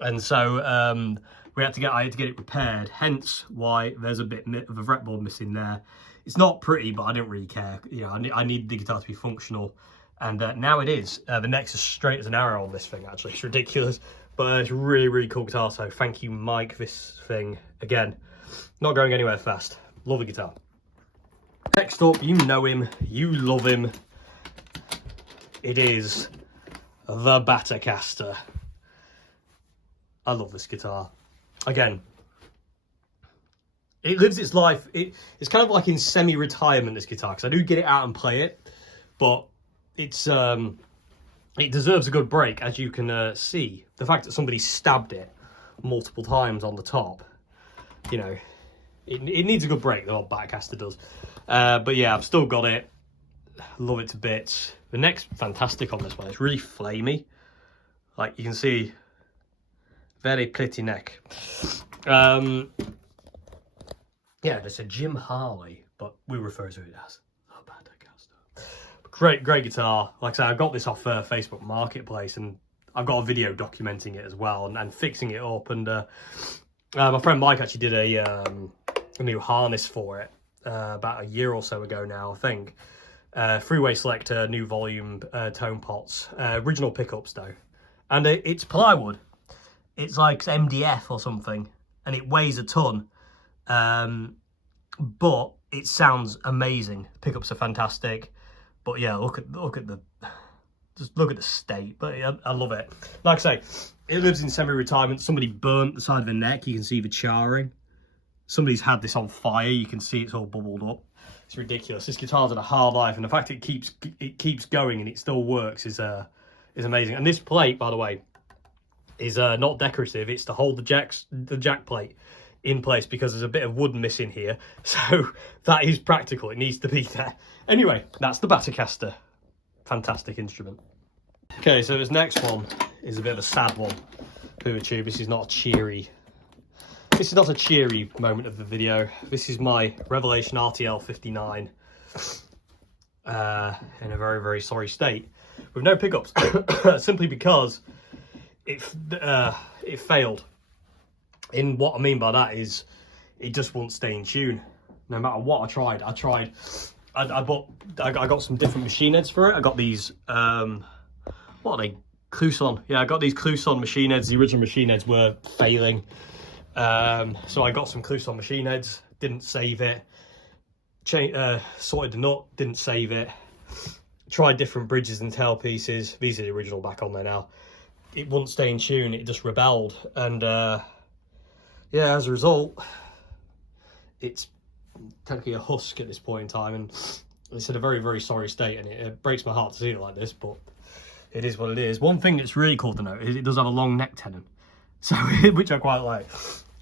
And so I had to get it repaired, hence why there's a bit of a fretboard missing there. It's not pretty, but I don't really care. You know, I need the guitar to be functional, And now it is. The neck's as straight as an arrow on this thing, actually. It's ridiculous. But it's really, really cool guitar. So thank you, Mike, this thing. Again, not going anywhere fast. Love the guitar. Next up, you know him. You love him. It is the Batter-caster. I love this guitar. Again, it lives its life. It's kind of like in semi-retirement, this guitar, because I do get it out and play it, but it's it deserves a good break, as you can see. The fact that somebody stabbed it multiple times on the top, you know, it needs a good break, the old Batter-caster does. But yeah, I've still got it. Love it to bits. The neck's fantastic on this one. It's really flamey. Like you can see, very pretty neck. Yeah, it's a Jim Harley, but we refer to it as a Batter-caster. Great guitar. Like I said, I got this off Facebook Marketplace, and I've got a video documenting it as well and fixing it up. And my friend Mike actually did a new harness for it about a year or so ago now, I think. Freeway selector, new volume, tone pots, original pickups though, and it's plywood. It's like MDF or something, and it weighs a ton, but it sounds amazing. Pickups are fantastic, but yeah, look at the state. But I love it. Like I say, it lives in semi-retirement. Somebody burnt the side of the neck. You can see the charring. Somebody's had this on fire. You can see it's all bubbled up. It's ridiculous. This guitar's had a hard life, and the fact it keeps going and it still works is amazing. And this plate, by the way, is not decorative. It's to hold the jack plate in place, because there's a bit of wood missing here. So that is practical. It needs to be there. Anyway, that's the Batter-caster. Fantastic instrument. Okay, so this next one is a bit of a sad one. Poo-tube. This is not a cheery. This is not a cheery moment of the video. This is my Revelation RTL 59 in a very, very sorry state with no pickups, simply because it failed. In what I mean by that is it just won't stay in tune. No matter what I tried. I got some different machine heads for it. I got these, what are they? Clouson. Yeah, I got these Clouson machine heads. The original machine heads were failing. So I got some Clouson machine heads, didn't save it. Sorted the nut, didn't save it. Tried different bridges and tail pieces. These are the original back on there now. It wouldn't stay in tune, it just rebelled. And yeah, as a result, it's technically a husk at this point in time. And it's in a very, very sorry state. And it breaks my heart to see it like this, but it is what it is. One thing that's really cool to note is it does have a long neck tenon, so which I quite like.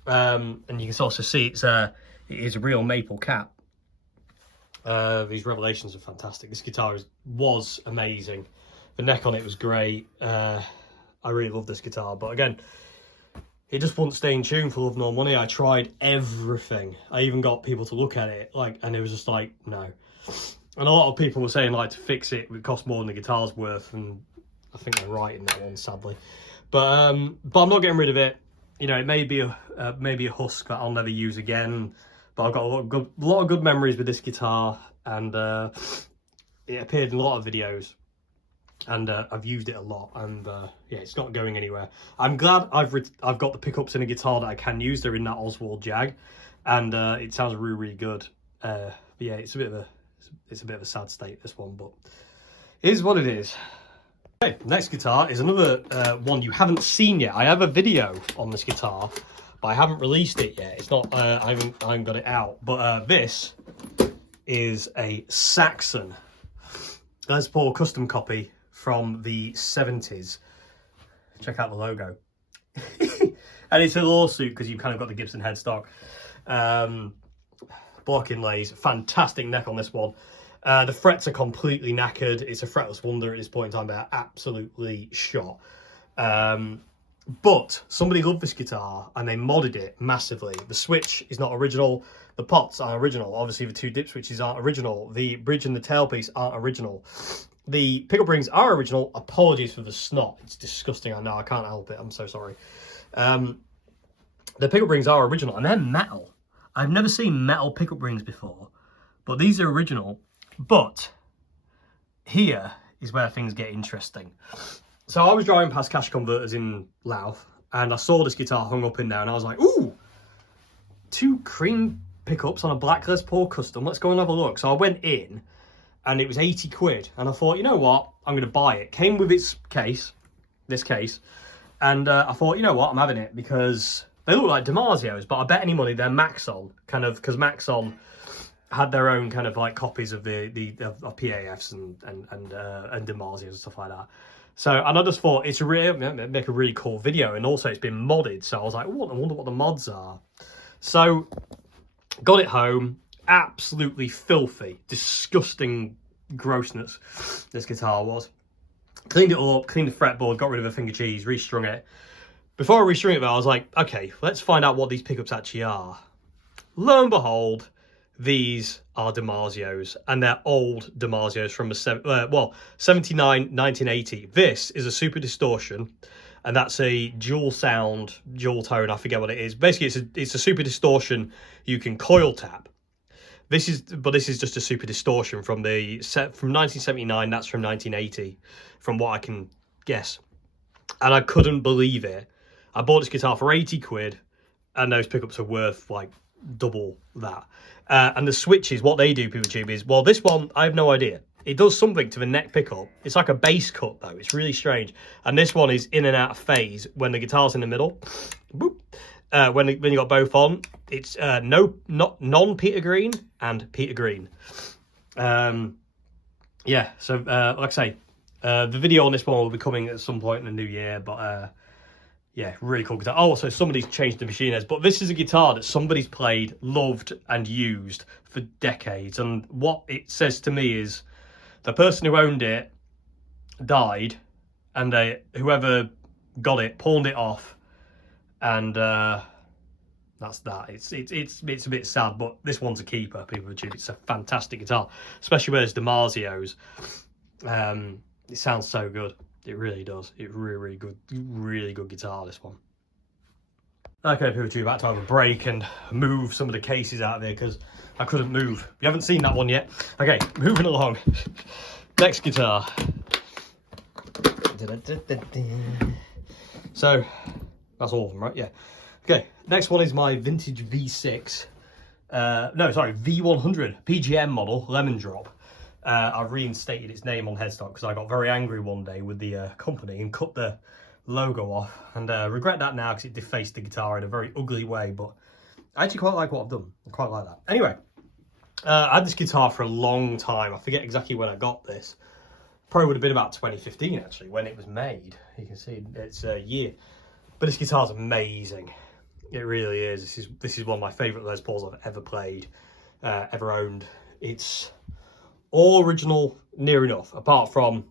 And you can also see it is a real maple cap. These Revelations are fantastic. This guitar was amazing. The neck on it was great. I really love this guitar, but again, it just wouldn't stay in tune for love nor money. I tried everything. I even got people to look at it, and it was just like, no. And a lot of people were saying to fix it would cost more than the guitar's worth, and I think they're right in that one, sadly. But I'm not getting rid of it. You know, it may be a husk that I'll never use again, but I've got a lot of good memories with this guitar, and it appeared in a lot of videos, and I've used it a lot, and yeah, it's not going anywhere. I'm glad I've got the pickups in a guitar that I can use. They're in that Oswald Jag, and it sounds really, really good. But yeah, it's a bit of a sad state, this one, but it is what it is. Okay, next guitar is another one you haven't seen yet. I have a video on this guitar, but I haven't released it yet. It's not, I haven't got it out. But this is a Saxon Les Paul custom copy from the 70s. Check out the logo. And it's a lawsuit because you've kind of got the Gibson headstock. Block inlays, fantastic neck on this one. The frets are completely knackered. It's a fretless wonder at this point in time. They're absolutely shot. But somebody loved this guitar and they modded it massively. The switch is not original. The pots aren't original. Obviously, the two dip switches aren't original. The bridge and the tailpiece aren't original. The pickup rings are original. Apologies for the snot. It's disgusting. I know. I can't help it. I'm so sorry. The pickup rings are original and they're metal. I've never seen metal pickup rings before, but these are original. But here is where things get interesting. So I was driving past Cash Converters in Louth, and I saw this guitar hung up in there, and I was like, ooh, 2 cream pickups on a black Les Paul custom, let's go and have a look. So I went in, and it was 80 quid, and I thought, you know what, I'm going to buy it. Came with its case, this case, and I thought, you know what, I'm having it, because they look like DiMarzio's, but I bet any money they're Maxon, kind of, because Maxon had their own kind of like copies of the PAFs and DiMarzio's and stuff like that. So, and I just thought it's make a really cool video, and also it's been modded. So I was like, oh, I wonder what the mods are. So, got it home, absolutely filthy, disgusting grossness. This guitar was. Cleaned it up, cleaned the fretboard, got rid of the finger cheese, restrung it. Before I restrung it, though, I was like, okay, let's find out what these pickups actually are. Lo and behold, these are DiMarzio's, and they're old DiMarzio's from the 79, 1980. This is a Super Distortion, and that's a dual sound, dual tone, I forget what it is. Basically, it's a Super Distortion you can coil tap. This is just a Super Distortion from 1979, that's from 1980, from what I can guess. And I couldn't believe it. I bought this guitar for 80 quid, and those pickups are worth like double that. And the switches, what they do, PeopleTube, is, well, this one, I have no idea. It does something to the neck pickup. It's like a bass cut, though. It's really strange. And this one is in and out of phase when the guitar's in the middle. Boop. When you got both on, it's non-Peter Green and Peter Green. Yeah, so like I say, the video on this one will be coming at some point in the new year, but yeah, really cool guitar. Oh, so somebody's changed the machine heads, but this is a guitar that somebody's played, loved, and used for decades. And what it says to me is the person who owned it died, and whoever got it pawned it off, and that's that. It's a bit sad, but this one's a keeper. PeopleTube. It's a fantastic guitar, especially where it's DiMarzio's. It sounds so good. It really does. It's really good guitar, this one. Okay, PeopleTube, back to have a break and move some of the cases out of there because I couldn't move. You haven't seen that one yet. Okay, moving along. Next guitar. So, that's all of them, right? Yeah. Okay, next one is my vintage V6. V100 PGM model, Lemon Drop. I've reinstated its name on headstock because I got very angry one day with the company and cut the logo off, and regret that now because it defaced the guitar in a very ugly way, but I actually quite like what I've done. I quite like that. Anyway, I had this guitar for a long time. I forget exactly when I got this. Probably would have been about 2015 actually when it was made. You can see it's a year, but this guitar's amazing. It really is. This is one of my favourite Les Pauls I've ever played, ever owned. It's all original, near enough, apart from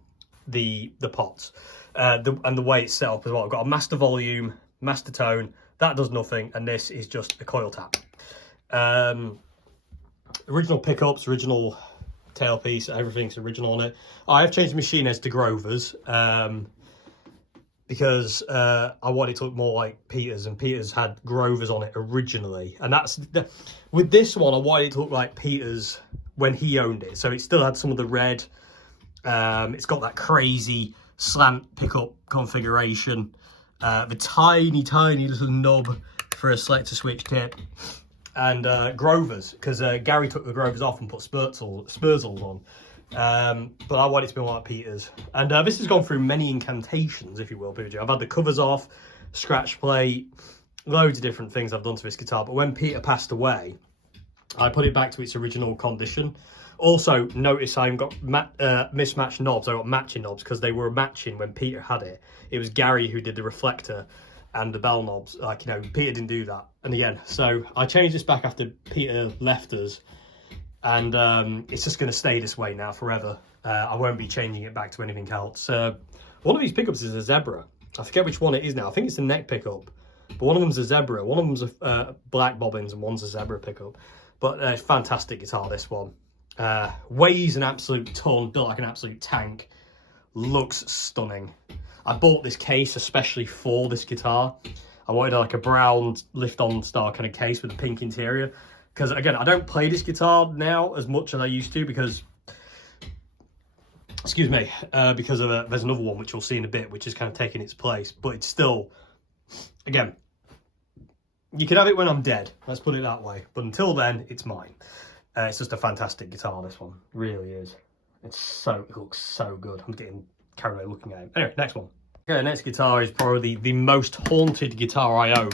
the POTTs and the way it's set up as well. I've got a master volume, master tone, that does nothing, and this is just a coil tap. Original pickups, original tailpiece, everything's original on it. I have changed the machine heads to Grovers because I wanted it to look more like Peter's, and Peter's had Grovers on it originally, and with this one I wanted it to look like Peter's when he owned it, so it still had some of the red. It's got that crazy slant pickup configuration, the tiny little knob for a selector switch tip, and Grovers, because Gary took the Grovers off and put Spurzels on, but I want it to be more like Peter's. And this has gone through many incantations, if you will, PeopleTube. I've had the covers off, scratch plate, loads of different things I've done to this guitar, but when Peter passed away, I put it back to its original condition. Also, notice I've got mismatched knobs. I got matching knobs because they were matching when Peter had it. It was Gary who did the reflector and the bell knobs. Like, you know, Peter didn't do that. And again, so I changed this back after Peter left us, and it's just going to stay this way now forever. I won't be changing it back to anything else. One of these pickups is a Zebra. I forget which one it is now. I think it's the neck pickup, but one of them's a Zebra. One of them's a black bobbins and one's a Zebra pickup. But fantastic guitar, this one. Weighs an absolute ton, built like an absolute tank. Looks stunning. I bought this case especially for this guitar. I wanted like a brown lift-on style kind of case with a pink interior. Because again, I don't play this guitar now as much as I used to, because excuse me, because of there's another one which you'll see in a bit, which is kind of taking its place, but it's still, again, you can have it when I'm dead, let's put it that way, but until then, it's mine. It's just a fantastic guitar, this one, it really is. It looks so good. I'm getting carried away looking at it. Anyway, next one. Okay, the next guitar is probably the most haunted guitar I own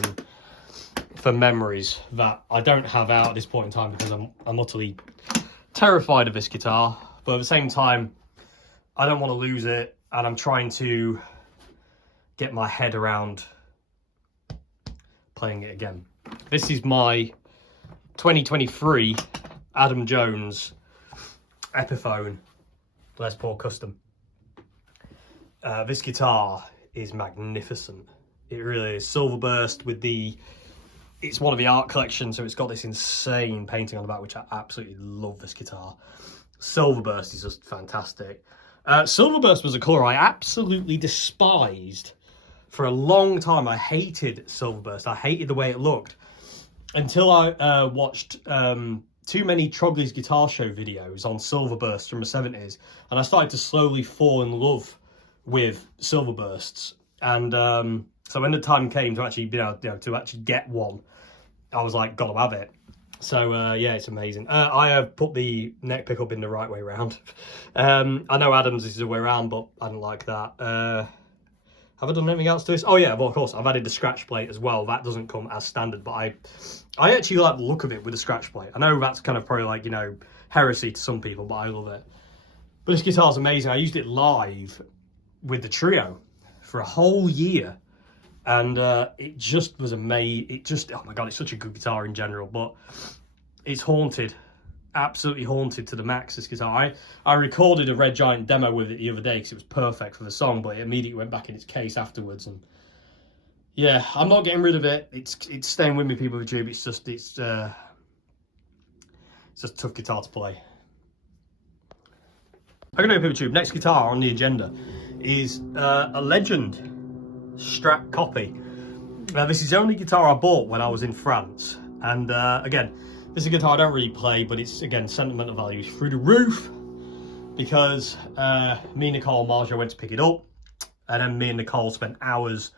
for memories that I don't have out at this point in time because I'm utterly terrified of this guitar, but at the same time, I don't want to lose it, and I'm trying to get my head around playing it again. This is my 2023 Adam Jones Epiphone Les Paul Custom. This guitar is magnificent. It really is. Silver burst with it's one of the art collections, so it's got this insane painting on the back, which I absolutely love this guitar. Silver burst is just fantastic. Silver burst was a colour I absolutely despised for a long time. I hated silver burst. I hated the way it looked until I watched too many Trogley's Guitar Show videos on silver bursts from the 70s, and I started to slowly fall in love with silver bursts. And so when the time came to actually to actually get one, I was like, gotta have it. So yeah, it's amazing. I have put the neck pickup in the right way around. I know Adam's is the way around, but I don't like that. Have I done anything else to this? Oh yeah, well of course I've added the scratch plate as well. That doesn't come as standard, but I actually like the look of it with the scratch plate. I know that's kind of probably like, you know, heresy to some people, but I love it. But this guitar's amazing. I used it live with the Trio for a whole year, and it just was amazing. Oh my god, it's such a good guitar in general, but it's haunted, absolutely haunted to the max, this guitar. I recorded a Red Giant demo with it the other day because it was perfect for the song, but it immediately went back in its case afterwards, and yeah, I'm not getting rid of it. It's staying with me, people of YouTube. It's just a tough guitar to play. Okay, people of YouTube, next guitar on the agenda is a Legend Strat copy. This is the only guitar I bought when I was in France, and again, this is a guitar I don't really play, but it's, again, sentimental values through the roof, because me, Nicole, and Marjo went to pick it up, and then me and Nicole spent hours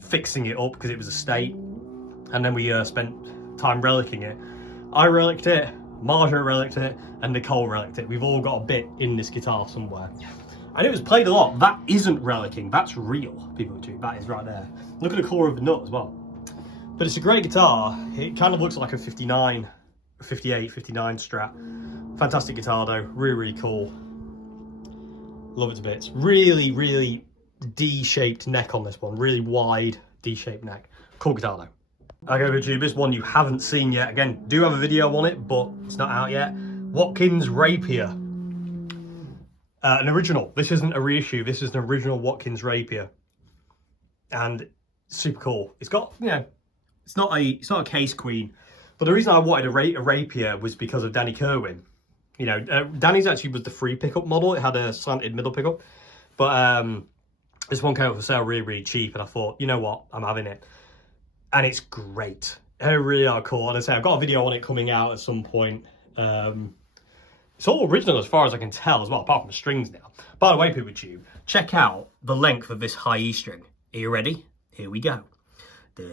fixing it up because it was a state, and then we spent time relicking it. I relicked it, Marjo relicked it, and Nicole relicked it. We've all got a bit in this guitar somewhere. And it was played a lot. That isn't relicking, that's real, people of YouTube. That is right there. Look at the colour of the nut as well. But it's a great guitar. It kind of looks like a 59, 58, 59 Strat. Fantastic guitar though, really, really cool. Love it to bits. Really, really D-shaped neck on this one. Really wide D-shaped neck. Cool guitar though. Okay, YouTube, this one you haven't seen yet. Again, do have a video on it, but it's not out yet. Watkins Rapier. An original. This isn't a reissue. This is an original Watkins Rapier. And super cool. It's got, you know, it's not a case queen. But the reason I wanted a Rapier was because of Danny Kerwin. You know, Danny's actually was the free pickup model. It had a slanted middle pickup. But this one came up for sale really, really cheap. And I thought, you know what? I'm having it. And it's great. They really are cool. And I say, I've got a video on it coming out at some point. It's all original as far as I can tell as well, apart from the strings now. By the way, people of YouTube, check out the length of this high E string. Are you ready? Here we go. Look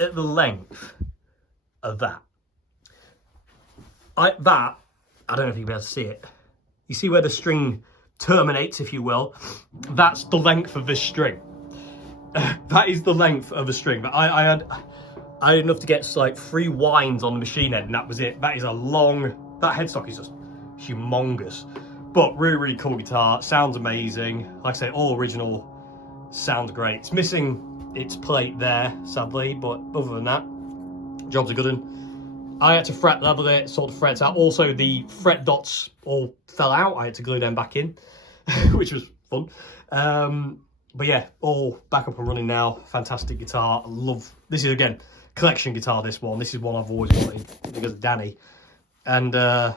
at the length of that. I don't know if you'll be able to see it. You see where the string terminates, if you will? That's the length of this string. That is the length of a string. I had enough to get like 3 winds on the machine head, and that was it. That is a long, that headstock is just humongous. But really, really cool guitar. Sounds amazing. Like I say, all original. Sounds great. It's missing its plate there, sadly, but other than that, job's a good one. I had to fret level it, sort the frets out. Also, the fret dots all fell out. I had to glue them back in, which was fun. But yeah, all back up and running now. Fantastic guitar. I love, this is again, collection guitar, this one. This is one I've always wanted because of Danny. And yeah,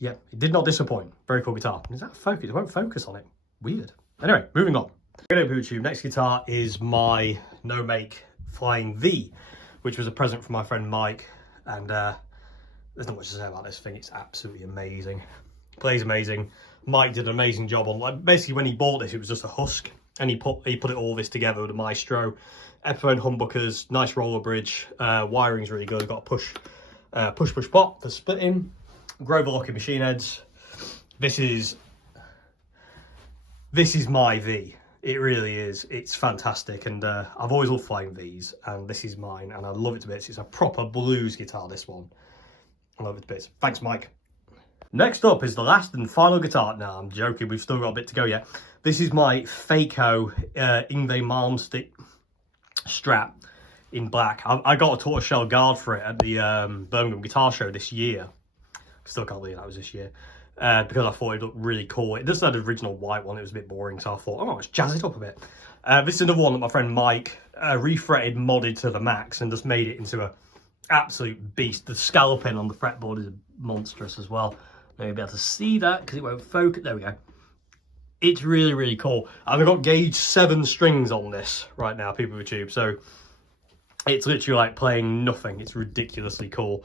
it did not disappoint. Very cool guitar. Is that focus? It won't focus on it. Weird. Anyway, moving on. Okay, YouTube, next guitar is my no-make Flying V, which was a present from my friend Mike, and there's not much to say about this thing. It's absolutely amazing. Plays amazing. Mike did an amazing job on, like, basically when he bought this, it was just a husk, and he put it all this together with a Maestro, Epiphone humbuckers, nice roller bridge, wiring's really good. Got a push pot for splitting, Grover locking machine heads. This is my V. It really is. It's fantastic, and I've always loved Flying Vs, and this is mine, and I love it to bits. It's a proper blues guitar, this one. I love it to bits. Thanks, Mike. Next up is the last and final guitar. No, I'm joking. We've still got a bit to go yet. This is my Faco Yngwie Malmsteen Strat in black. I got a tortoiseshell guard for it at the Birmingham Guitar Show this year. Still can't believe that was this year. Because I thought it looked really cool. It just had an original white one. It was a bit boring, so I thought, oh, let's jazz it up a bit. This is another one that my friend Mike refretted, modded to the max, and just made it into an absolute beast. The scalloping on the fretboard is monstrous as well. Maybe be able to see that because it won't focus. There we go. It's really, really cool. And I've got gauge 7 strings on this right now, people with tube. So it's literally like playing nothing. It's ridiculously cool.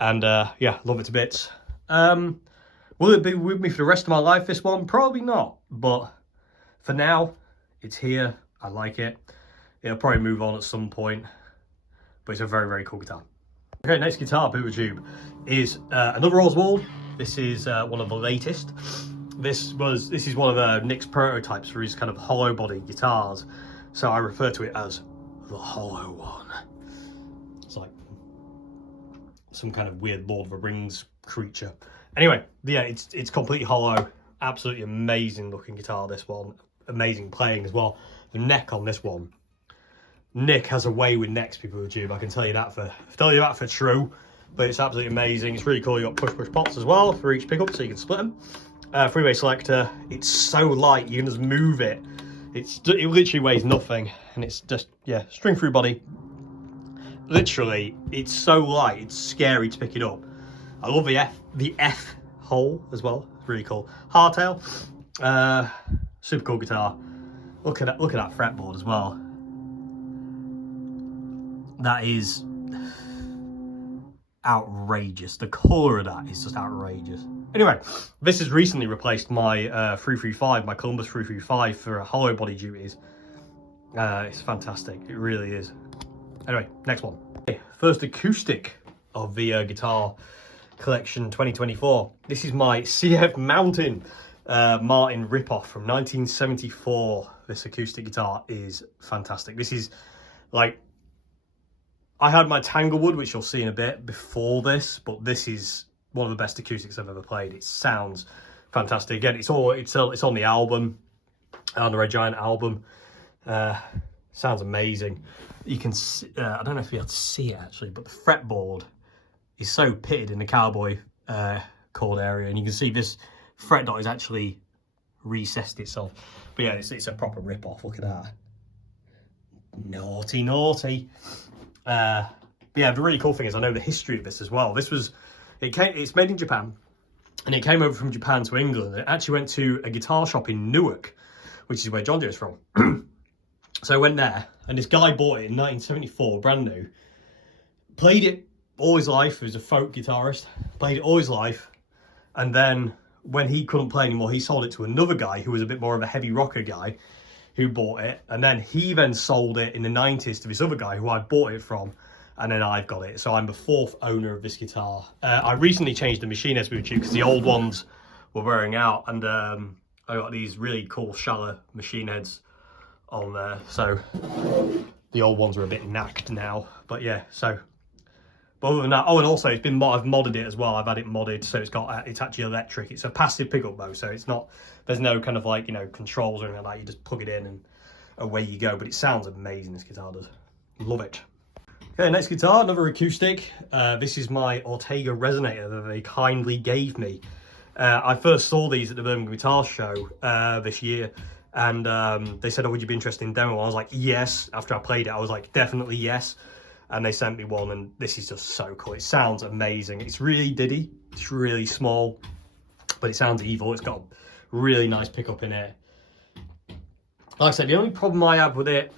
And yeah, love it to bits. Will it be with me for the rest of my life, this one? Probably not. But for now, it's here. I like it. It'll probably move on at some point. But it's a very, very cool guitar. Okay, next guitar, people with tube, is another Oswald. This is one of the latest. This is one of Nick's prototypes for his kind of hollow body guitars. So I refer to it as the hollow one. It's like some kind of weird Lord of the Rings creature. Anyway, yeah, it's completely hollow. Absolutely amazing looking guitar, this one. Amazing playing as well. The neck on this one. Nick has a way with necks, people with tube. I can tell you that for true. But it's absolutely amazing. It's really cool. You got push pots as well for each pickup, so you can split them. Freeway selector. It's so light, you can just move it. It literally weighs nothing, and it's just, yeah, string through body. Literally, it's so light, it's scary to pick it up. I love the F hole as well. It's really cool. Hardtail. Super cool guitar. Look at that fretboard as well. That is outrageous. The colour of that is just outrageous. Anyway, this has recently replaced my 335, my Columbus 335 for hollow body duties. It's fantastic. It really is. Anyway, next one. Okay, first acoustic of the guitar collection 2024. This is my CF Mountain Martin ripoff from 1974. This acoustic guitar is fantastic. This is like, I had my Tanglewood, which you'll see in a bit, before this, but this is one of the best acoustics I've ever played. It sounds fantastic. Again, it's on the album, on the Red Giant album. Sounds amazing. You can see, I don't know if you'll be able to see it actually, but the fretboard is so pitted in the cowboy chord area, and you can see this fret dot is actually recessed itself. But yeah, it's a proper rip-off. Look at that. Naughty, naughty. But yeah, the really cool thing is I know the history of this as well. It's made in Japan, and it came over from Japan to England. It actually went to a guitar shop in Newark, which is where John Deere is from. So I went there, and this guy bought it in 1974, brand new. Played it all his life. He was a folk guitarist. Played it all his life, and then when he couldn't play anymore, he sold it to another guy who was a bit more of a heavy rocker guy, who bought it, and then he sold it in the 90s to this other guy who I bought it from, and then I've got it. So I'm the 4th owner of this guitar. I recently changed the machine heads with you because the old ones were wearing out, and I got these really cool shallow machine heads on there. So the old ones are a bit knacked now, but yeah. So, but other than that, oh, and also I've modded it as well. I've had it modded, so it's actually electric. It's a passive pickup bow, so it's not. There's no kind of like, you know, controls or anything like that. You just plug it in and away you go. But it sounds amazing, this guitar does. Love it. Okay, next guitar, another acoustic. This is my Ortega Resonator that they kindly gave me. I first saw these at the Birmingham Guitar Show this year, and they said, oh, would you be interested in demo? I was like, yes. After I played it, I was like, definitely yes. And they sent me one, and this is just so cool. It sounds amazing. It's really diddy. It's really small, but it sounds evil. It's got a really nice pickup in it. Like I said, the only problem I have with it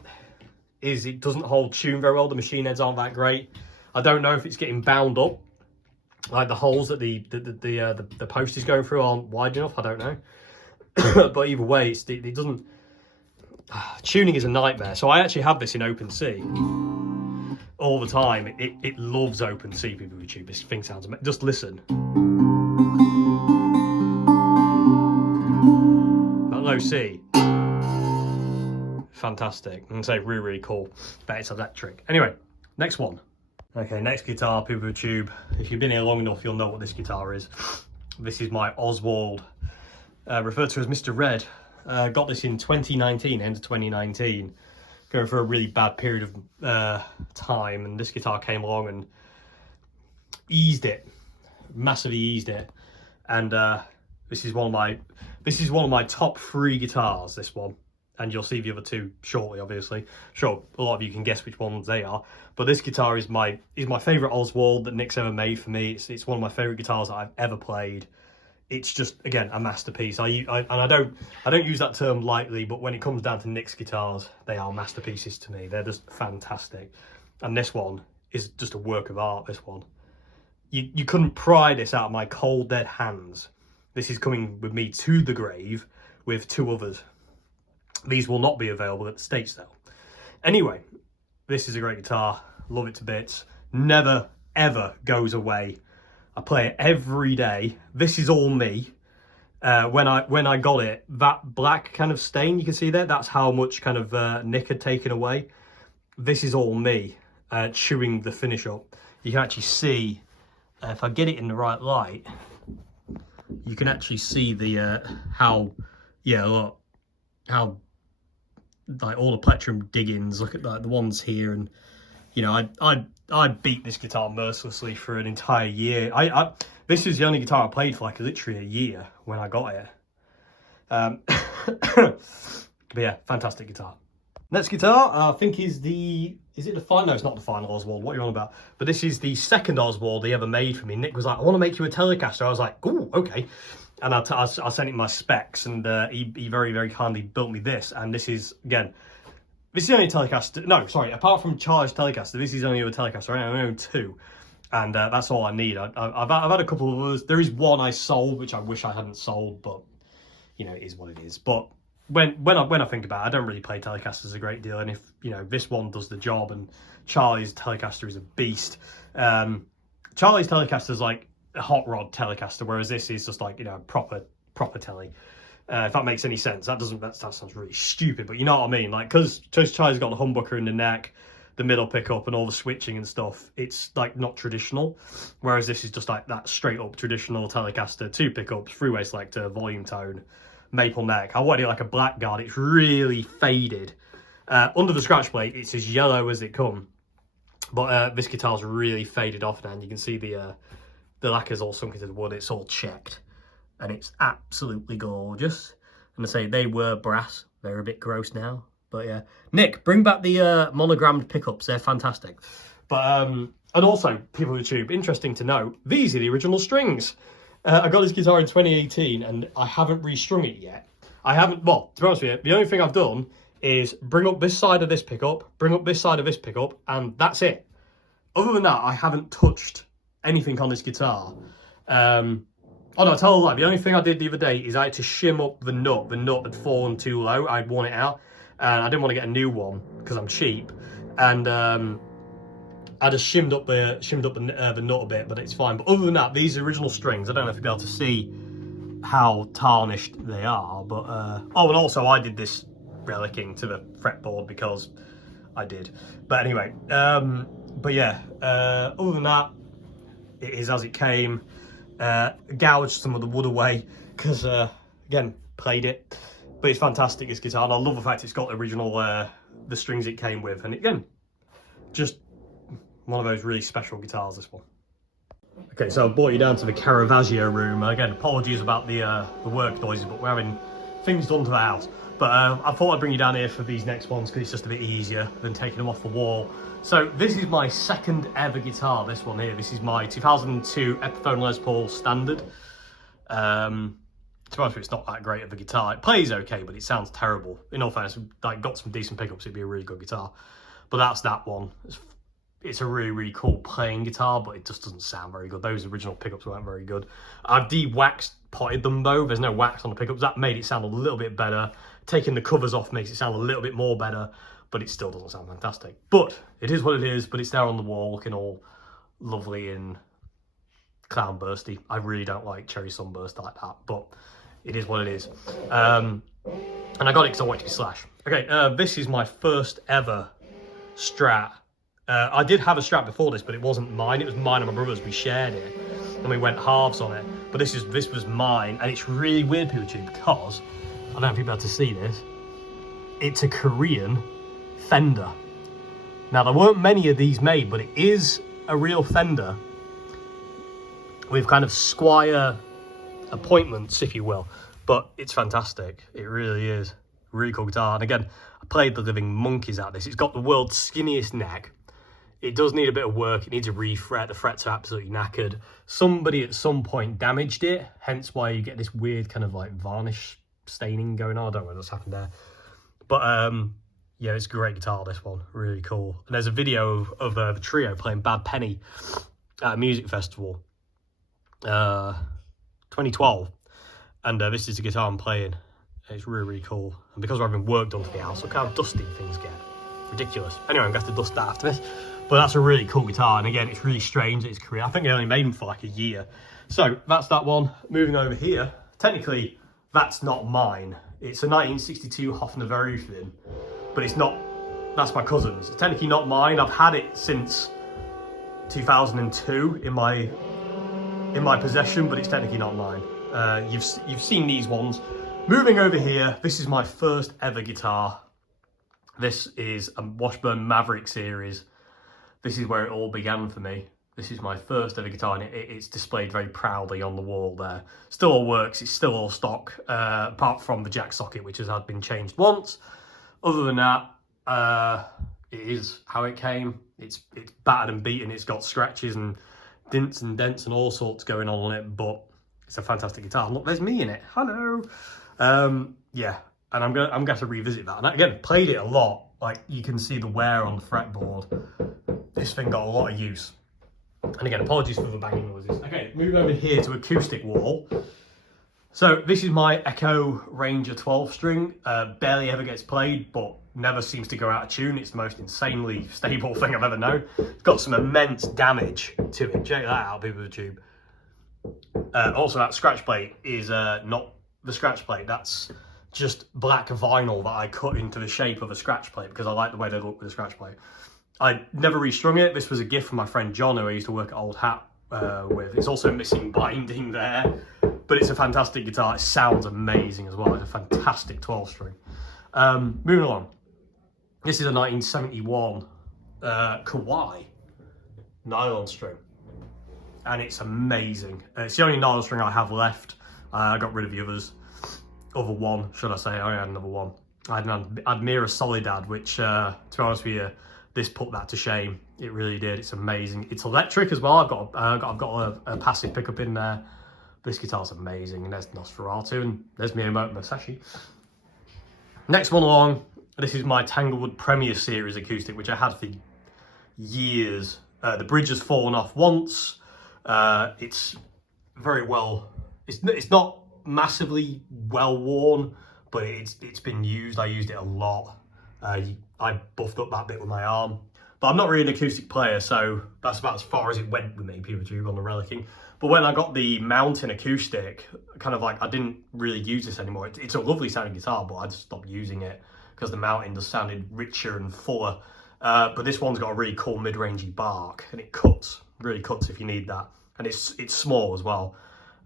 is it doesn't hold tune very well. The machine heads aren't that great. I don't know if it's getting bound up, like the holes that the post is going through aren't wide enough. I don't know. But either way, it doesn't... tuning is a nightmare. So I actually have this in open C all the time. It loves open C, people with YouTube. This thing sounds amazing. Just listen. That low C. Fantastic. And say really, really cool. Bet it's electric. Anyway, next one. Okay, next guitar, people with YouTube. If you've been here long enough, you'll know what this guitar is. This is my Oswald, referred to as Mr. Red. Got this in 2019, end of 2019. Going through a really bad period of time, and this guitar came along and eased it, massively eased it. And this is one of my top 3 guitars. This one, and you'll see the other 2 shortly. Obviously, sure, a lot of you can guess which ones they are. But this guitar is my favorite Oswald that Nick's ever made for me. It's one of my favorite guitars that I've ever played. It's just, again, a masterpiece. I don't use that term lightly, but when it comes down to Nick's guitars, they are masterpieces to me. They're just fantastic. And this one is just a work of art, this one. You couldn't pry this out of my cold, dead hands. This is coming with me to the grave with 2 others. These will not be available at the States, though. Anyway, this is a great guitar. Love it to bits. Never, ever goes away. I play it every day. This is all me. When I got it, that black kind of stain you can see there, that's how much kind of Nick had taken away. This is all me chewing the finish up. You can actually see, if I get it in the right light, you can actually see the look, how like all the plectrum diggings. Look at like the ones here, and you know, I beat this guitar mercilessly for an entire year. This is the only guitar I played for like literally a year when I got it. But yeah, fantastic guitar. Next guitar, I think is it the final? No, it's not the final Oswald. What are you on about? But this is the second Oswald he ever made for me. Nick was like, I want to make you a Telecaster. I was like, oh, okay. And I sent him my specs, and he very, very kindly built me this. And this is, again, this is the only Telecaster, no, sorry, apart from Charged Telecaster, this is the only other Telecaster. I own 2, and that's all I need. I've had a couple of others. There is one I sold, which I wish I hadn't sold, but, you know, it is what it is. But when I think about it, I don't really play Telecasters a great deal, and if, you know, this one does the job, and Charlie's Telecaster is a beast. Charlie's Telecaster is like a hot rod Telecaster, whereas this is just like, you know, proper telly. If that makes any sense. That sounds really stupid, but you know what I mean. Like, because Charlie's got the humbucker in the neck, the middle pickup, and all the switching and stuff, it's like not traditional. Whereas this is just like that straight up traditional Telecaster, 2 pickups, freeway selector, volume tone, maple neck. I wanted it like a blackguard. It's really faded. Under the scratch plate, it's as yellow as it come. But this guitar's really faded off now, and you can see the lacquer's all sunk into the wood. It's all checked, and it's absolutely gorgeous. And I say they were brass. They're a bit gross now, but yeah. Nick, bring back the monogrammed pickups. They're fantastic. But and also, people with YouTube, interesting to know, these are the original strings. I got this guitar in 2018, and I haven't restrung it yet. Well, to be honest with you, the only thing I've done is bring up this side of this pickup, bring up this side of this pickup, and that's it. Other than that, I haven't touched anything on this guitar. Oh no, I tell a lie. The only thing I did the other day is I had to shim up the nut. The nut had fallen too low. I'd worn it out, and I didn't want to get a new one because I'm cheap. And I just shimmed up the nut a bit, but it's fine. But other than that, these original strings, I don't know if you'll be able to see how tarnished they are. But oh, and also I did this relicking to the fretboard because I did. But anyway, but yeah. Other than that, it is as it came. Gouged some of the wood away because again, played it, but it's fantastic, this guitar, and I love the fact it's got the original the strings it came with, and again, just one of those really special guitars, this one. Okay, so I brought you down to the Caravaggio room. Again, apologies about the work noises, but we're having things done to the house. But I thought I'd bring you down here for these next ones because it's just a bit easier than taking them off the wall. So this is my second ever guitar, this one here. This is my 2002 Epiphone Les Paul Standard. To be honest with you, it's not that great of a guitar. It plays okay, but it sounds terrible. In all fairness, like, got some decent pickups, it'd be a really good guitar. but that's that one. It's a really, really cool playing guitar, but it just doesn't sound very good. Those original pickups weren't very good. I've de-waxed, potted them though. There's no wax on the pickups. That made it sound a little bit better. Taking the covers off makes it sound a little bit more better, but it still doesn't sound fantastic. But it is what it is, but it's there on the wall looking all lovely and clown bursty. I really don't like cherry sunburst like that, but it is what it is. And I got it because I wanted to be Slash. Okay, this is my first ever Strat. I did have a Strat before this, but it wasn't mine. It was mine and my brother's. We shared it, and we went halves on it. But this was mine, and it's really weird, POTT, because I don't know if you'll be able to see this. It's a Korean Fender. Now, there weren't many of these made, but it is a real Fender with kind of Squier appointments, if you will. But it's fantastic. It really is. Really cool guitar. And again, I played the living monkeys at this. It's got the world's skinniest neck. It does need a bit of work. It needs a refret. The frets are absolutely knackered. Somebody at some point damaged it, hence why you get this weird kind of like varnish staining going on. I don't know what's happened there. But yeah, it's a great guitar, this one. Really cool. And there's a video of the trio playing Bad Penny at a music festival. 2012. And this is the guitar I'm playing. It's really, really cool. And because we're having work done to the house, look how dusty things get. Ridiculous. Anyway, I'm going to have to dust that after this. But that's a really cool guitar. And again, it's really strange that it's Korean. I think they only made them for like a year. So that's that one. Moving over here. Technically, that's not mine. It's a 1962 Hofner Superide, but it's not. That's my cousin's. It's technically not mine. I've had it since 2002 in my possession, but it's technically not mine. You've seen these ones. Moving over here, this is my first ever guitar. This is a Washburn Maverick series. This is where it all began for me. This is my first ever guitar, and it's displayed very proudly on the wall there. Still all works, it's still all stock, apart from the jack socket, which has been changed once. Other than that, it is how it came. It's battered and beaten, it's got scratches and dints and dents and all sorts going on it, but it's a fantastic guitar. Look, there's me in it. Hello. Yeah, and I'm going to revisit that. And again, played it a lot. Like, you can see the wear on the fretboard. This thing got a lot of use. And again, apologies for the banging noises. Okay, moving over here to acoustic wall. So this is my Echo Ranger 12 string. Barely ever gets played, but never seems to go out of tune. It's the most insanely stable thing I've ever known. It's got some immense damage to it. Check that out, people of the tube. Also, that scratch plate is not the scratch plate. That's just black vinyl that I cut into the shape of a scratch plate because I like the way they look with a scratch plate. I never restrung it. This was a gift from my friend John, who I used to work at Old Hat with. It's also missing binding there, but it's a fantastic guitar. It sounds amazing as well. It's a fantastic 12 string. Moving along. This is a 1971 Kawai nylon string, and it's amazing. It's the only nylon string I have left. I got rid of the others. Other one, should I say? I only had another one. I had an Admira Solidad, which, to be honest with you, this put that to shame. It really did. It's amazing. It's electric as well. I've got a passive pickup in there. This guitar's amazing. And there's Nosferatu, and there's Miyamoto Musashi. Next one along. This is my Tanglewood Premier series acoustic, which I had for years. The bridge has fallen off once. It's very well. It's not massively well worn, but it's been used. I used it a lot. I buffed up that bit with my arm, but I'm not really an acoustic player, so that's about as far as it went with me, POTT, on the relicking. But when I got the mountain acoustic, kind of like, I didn't really use this anymore. It's a lovely sounding guitar, but I just stopped using it because the mountain just sounded richer and fuller. But this one's got a really cool mid-rangey bark, and it cuts, really cuts if you need that. And it's small as well.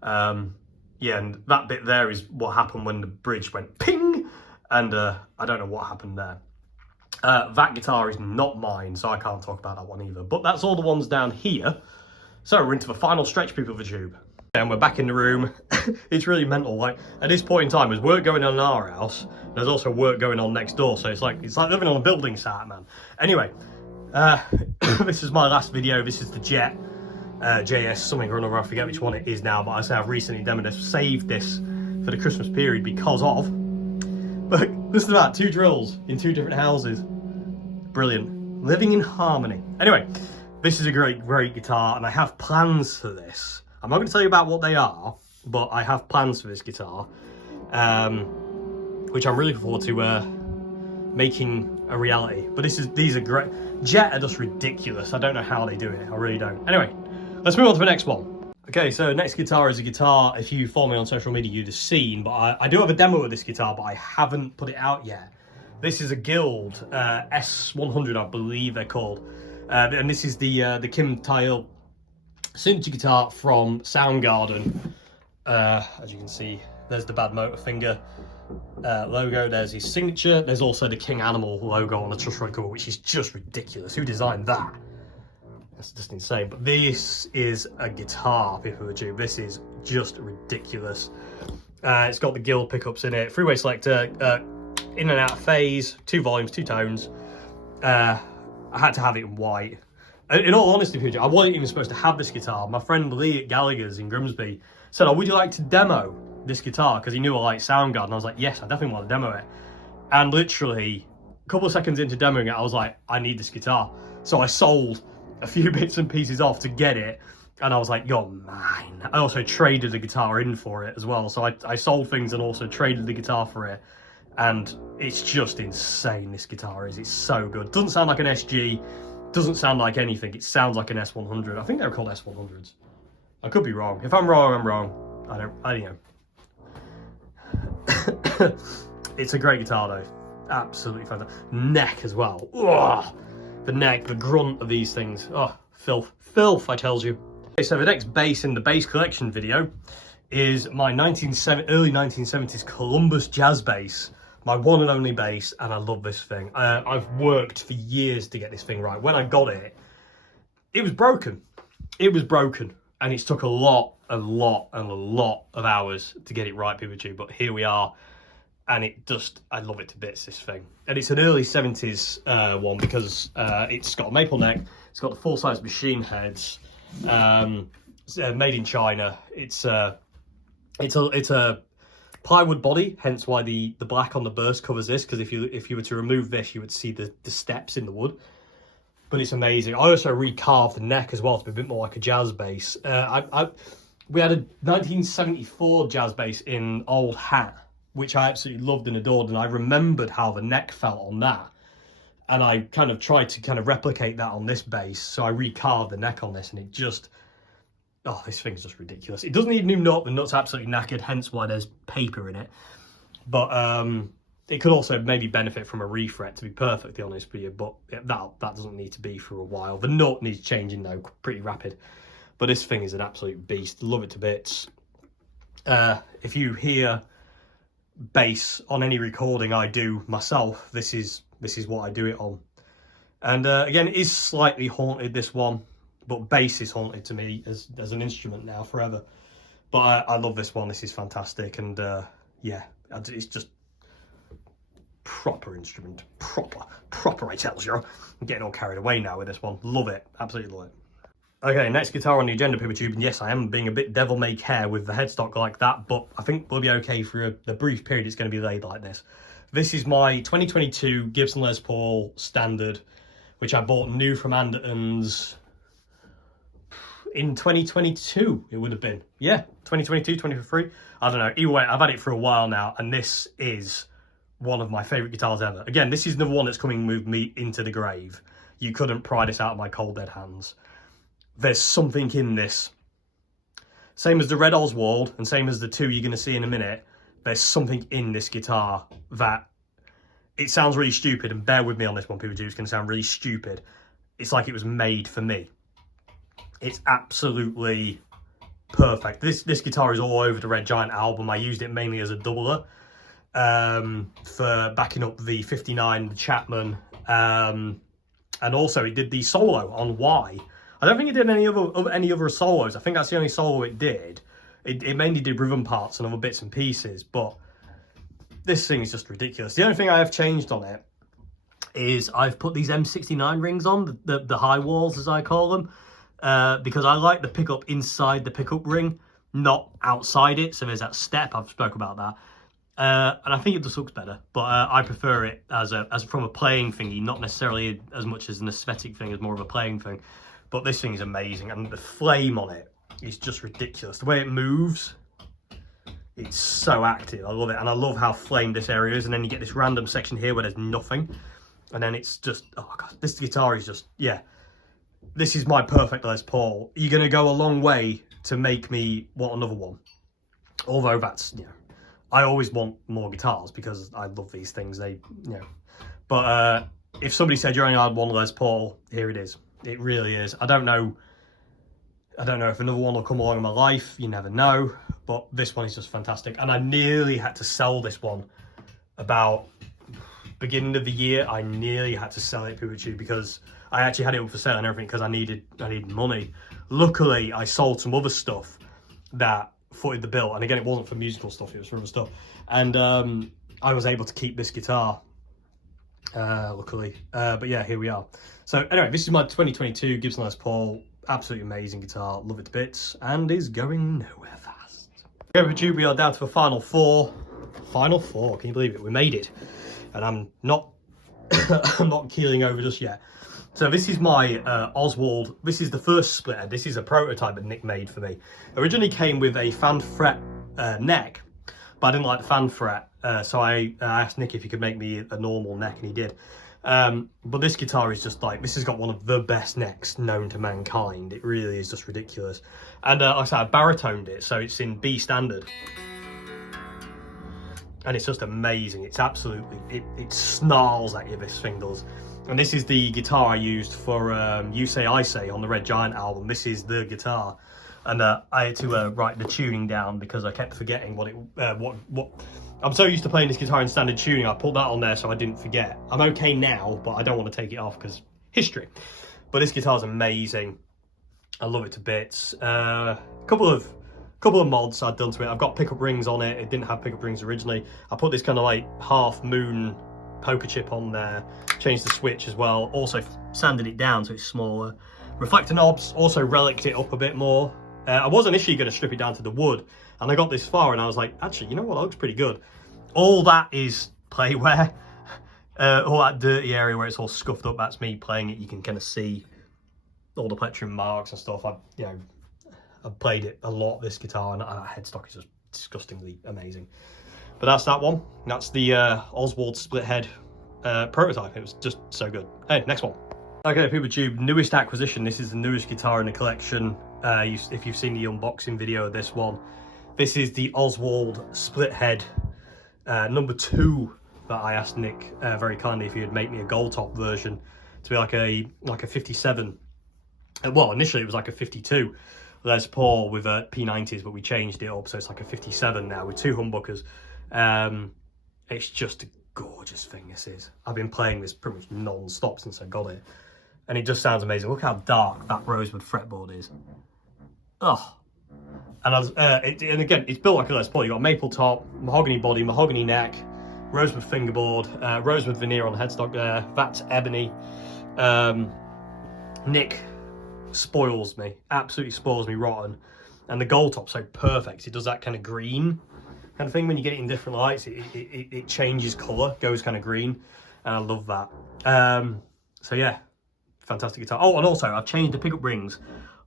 Yeah, and that bit there is what happened when the bridge went ping, and I don't know what happened there. That guitar is not mine, so I can't talk about that one either. But that's all the ones down here. So we're into the final stretch, people of the tube. And we're back in the room. It's really mental. Like, at this point in time, there's work going on in our house. There's also work going on next door, so it's like living on a building site, man. Anyway, this is my last video. This is the Jet JS something or another. I forget which one it is now, but I say I've recently saved this for the Christmas period because of. Look, listen to that, 2 drills in 2 different houses. Brilliant. Living in harmony. Anyway, this is a great guitar, and I have plans for this. I'm not going to tell you about what they are, but I have plans for this guitar, which I'm really looking forward to making a reality. But these are great. Jet are just ridiculous. I don't know how they do it. I really don't. Anyway, let's move on to the next one. Okay, so next guitar is a guitar, if you follow me on social media, you'd have seen, but I do have a demo of this guitar, but I haven't put it out yet. This is a Guild S100, I believe they're called. And this is the Kim Tile signature guitar from Soundgarden. As you can see, there's the Bad Motor Finger logo, there's his signature, there's also the King Animal logo on the truss rod cover, which is just ridiculous. Who designed that? That's just insane. But this is a guitar, people of the tube. This is just ridiculous. It's got the Guild pickups in it, freeway selector, in and out phase, 2 volumes, 2 tones. I had to have it in white. In all honesty, I wasn't even supposed to have this guitar. My friend Lee at Gallagher's in Grimsby said, "Oh, would you like to demo this guitar?" Because he knew I liked Soundgarden. I was like, yes, I definitely want to demo it. And literally, a couple of seconds into demoing it, I was like, I need this guitar. So I sold a few bits and pieces off to get it. And I was like, you're mine. I also traded the guitar in for it as well. So I sold things and also traded the guitar for it. And it's just insane, this guitar is. It's so good. Doesn't sound like an SG. Doesn't sound like anything. It sounds like an S100. I think they're called S100s. I could be wrong. If I'm wrong, I'm wrong. I don't know. It's a great guitar though. Absolutely fantastic. Neck as well. Ugh. The neck, the grunt of these things. Oh, filth. Filth, I tells you. Okay, so the next bass in the bass collection video is my early 1970s Columbus jazz bass. My one and only bass, and I love this thing. I've worked for years to get this thing right. When I got it, it was broken. It was broken. And it's took a lot of hours to get it right, people too. But here we are. And I love it to bits, this thing. And it's an early 70s one because it's got a maple neck. It's got the full-size machine heads. It's, made in China. It's a plywood body, hence why the black on the burst covers this. Because if you were to remove this, you would see the steps in the wood. But it's amazing. I also recarved the neck as well to be a bit more like a jazz bass. We had a 1974 jazz bass in Old Hat, which I absolutely loved and adored, and I remembered how the neck felt on that. And I kind of tried to kind of replicate that on this bass, so I recarved the neck on this, and it just... Oh, this thing's just ridiculous. It doesn't need a new nut, the nut's absolutely knackered, hence why there's paper in it. But it could also maybe benefit from a refret, to be perfectly honest with you, but that doesn't need to be for a while. The nut needs changing though, pretty rapid. But this thing is an absolute beast. Love it to bits. If you hear bass on any recording I do myself, this is what I do it on. And again, it is slightly haunted, this one, but bass is haunted to me as an instrument now forever. But I love this one. This is fantastic, and yeah, it's just proper instrument, proper I tells you. I'm getting all carried away now with this one. Love it, absolutely love it. Okay, next guitar on the agenda, people tube, and yes, I am being a bit devil-may-care with the headstock like that, but I think we'll be okay for the brief period it's going to be laid like this. This is my 2022 Gibson Les Paul Standard, which I bought new from Anderton's in 2022, it would have been. Yeah, 2022, 2023, I don't know. Either way, I've had it for a while now, and this is one of my favourite guitars ever. Again, this is the one that's coming with me into the grave. You couldn't pry this out of my cold dead hands. There's something in this. Same as the red Oswald, and same as the two you're going to see in a minute. There's something in this guitar that... It sounds really stupid, and bear with me on this one, people. It's going to sound really stupid. It's like it was made for me. It's absolutely perfect. This guitar is all over the Red Giant album. I used it mainly as a doubler for backing up the 59, the Chapman, and also it did the solo on Y. I don't think it did any other solos. I think that's the only solo it did. It mainly did rhythm parts and other bits and pieces, but this thing is just ridiculous. The only thing I have changed on it is I've put these M69 rings on, the high walls as I call them, because I like the pickup inside the pickup ring, not outside it. So there's that step, I've spoke about that. and I think it just looks better, but I prefer it as from a playing thingy, not necessarily as much as an aesthetic thing, as more of a playing thing. But this thing is amazing, and the flame on it is just ridiculous. The way it moves, it's so active. I love it, and I love how flamed this area is. And then you get this random section here where there's nothing, and then it's just, oh god, this guitar is just, yeah. This is my perfect Les Paul. You're gonna go a long way to make me want another one. Although that's, you know, I always want more guitars because I love these things. They, you know, but if somebody said you only had one Les Paul, here it is. It really is. I don't know if another one will come along in my life. You never know. But this one is just fantastic. And I nearly had to sell this one about beginning of the year. I nearly had to sell it to because I actually had it up for sale and everything because I needed money. Luckily, I sold some other stuff that footed the bill, and again, it wasn't for musical stuff, it was for other stuff, and I was able to keep this guitar, luckily. But yeah, here we are. So anyway, this is my 2022 Gibson Les Paul. Absolutely amazing guitar, love it to bits, and is going nowhere fast. Okay, with you, we are down to the final four. Final four, can you believe it? We made it, and I'm not I'm not keeling over just yet. So this is my Oswald. This is the first Split-Head. This is a prototype that Nick made for me. Originally came with a fan fret neck, but I didn't like the fan fret, so I asked Nick if he could make me a normal neck, and he did. But this guitar is just like, this has got one of the best necks known to mankind. It really is just ridiculous. And like I said, I baritoned it, so it's in B standard. And it's just amazing. It's absolutely, it snarls at you, this thing does. And this is the guitar I used for You Say I Say on the Red Giant album. This is the guitar. And I had to write the tuning down because I kept forgetting what I'm so used to playing this guitar in standard tuning. I put that on there so I didn't forget. I'm okay now, but I don't want to take it off because history. But this guitar's amazing. I love it to bits. Couple of mods I've done to it. I've got pickup rings on it. It didn't have pickup rings originally. I put this kind of like half moon poker chip on there, changed the switch as well, also sanded it down so it's smaller. Reflector knobs, also reliced it up a bit more. I was initially going to strip it down to the wood, and I got this far and I was like, actually, you know what, that looks pretty good. All that is play wear. All that dirty area where it's all scuffed up, that's me playing it. You can kind of see all the plectrum marks and stuff. I've played it a lot, this guitar, and headstock is just disgustingly amazing. But that's that one. That's the Oswald Split-Head prototype. It was just so good. Hey, next one. Okay, PeopleTube, newest acquisition. This is the newest guitar in the collection. If you've seen the unboxing video of this one, this is the Oswald Split-Head number 2 that I asked Nick very kindly if he would make me a Gold-Top version to be like a 57. Well, initially it was like a 52 Les Paul with P90s, but we changed it up so it's like a 57 now with 2 humbuckers. It's just a gorgeous thing, this is. I've been playing this pretty much non-stop since I got it, and it just sounds amazing. Look how dark that rosewood fretboard is. Oh, and and again, it's built like a Les Paul. You got maple top, mahogany body, mahogany neck, rosewood fingerboard, rosewood veneer on the headstock there. That's ebony. Nick spoils me, absolutely spoils me rotten, and the gold top's so perfect. It does that kind of green kind of thing when you get it in different lights. It changes color, goes kind of green, and I love that. So yeah, fantastic guitar. Oh, and also I've changed the pickup rings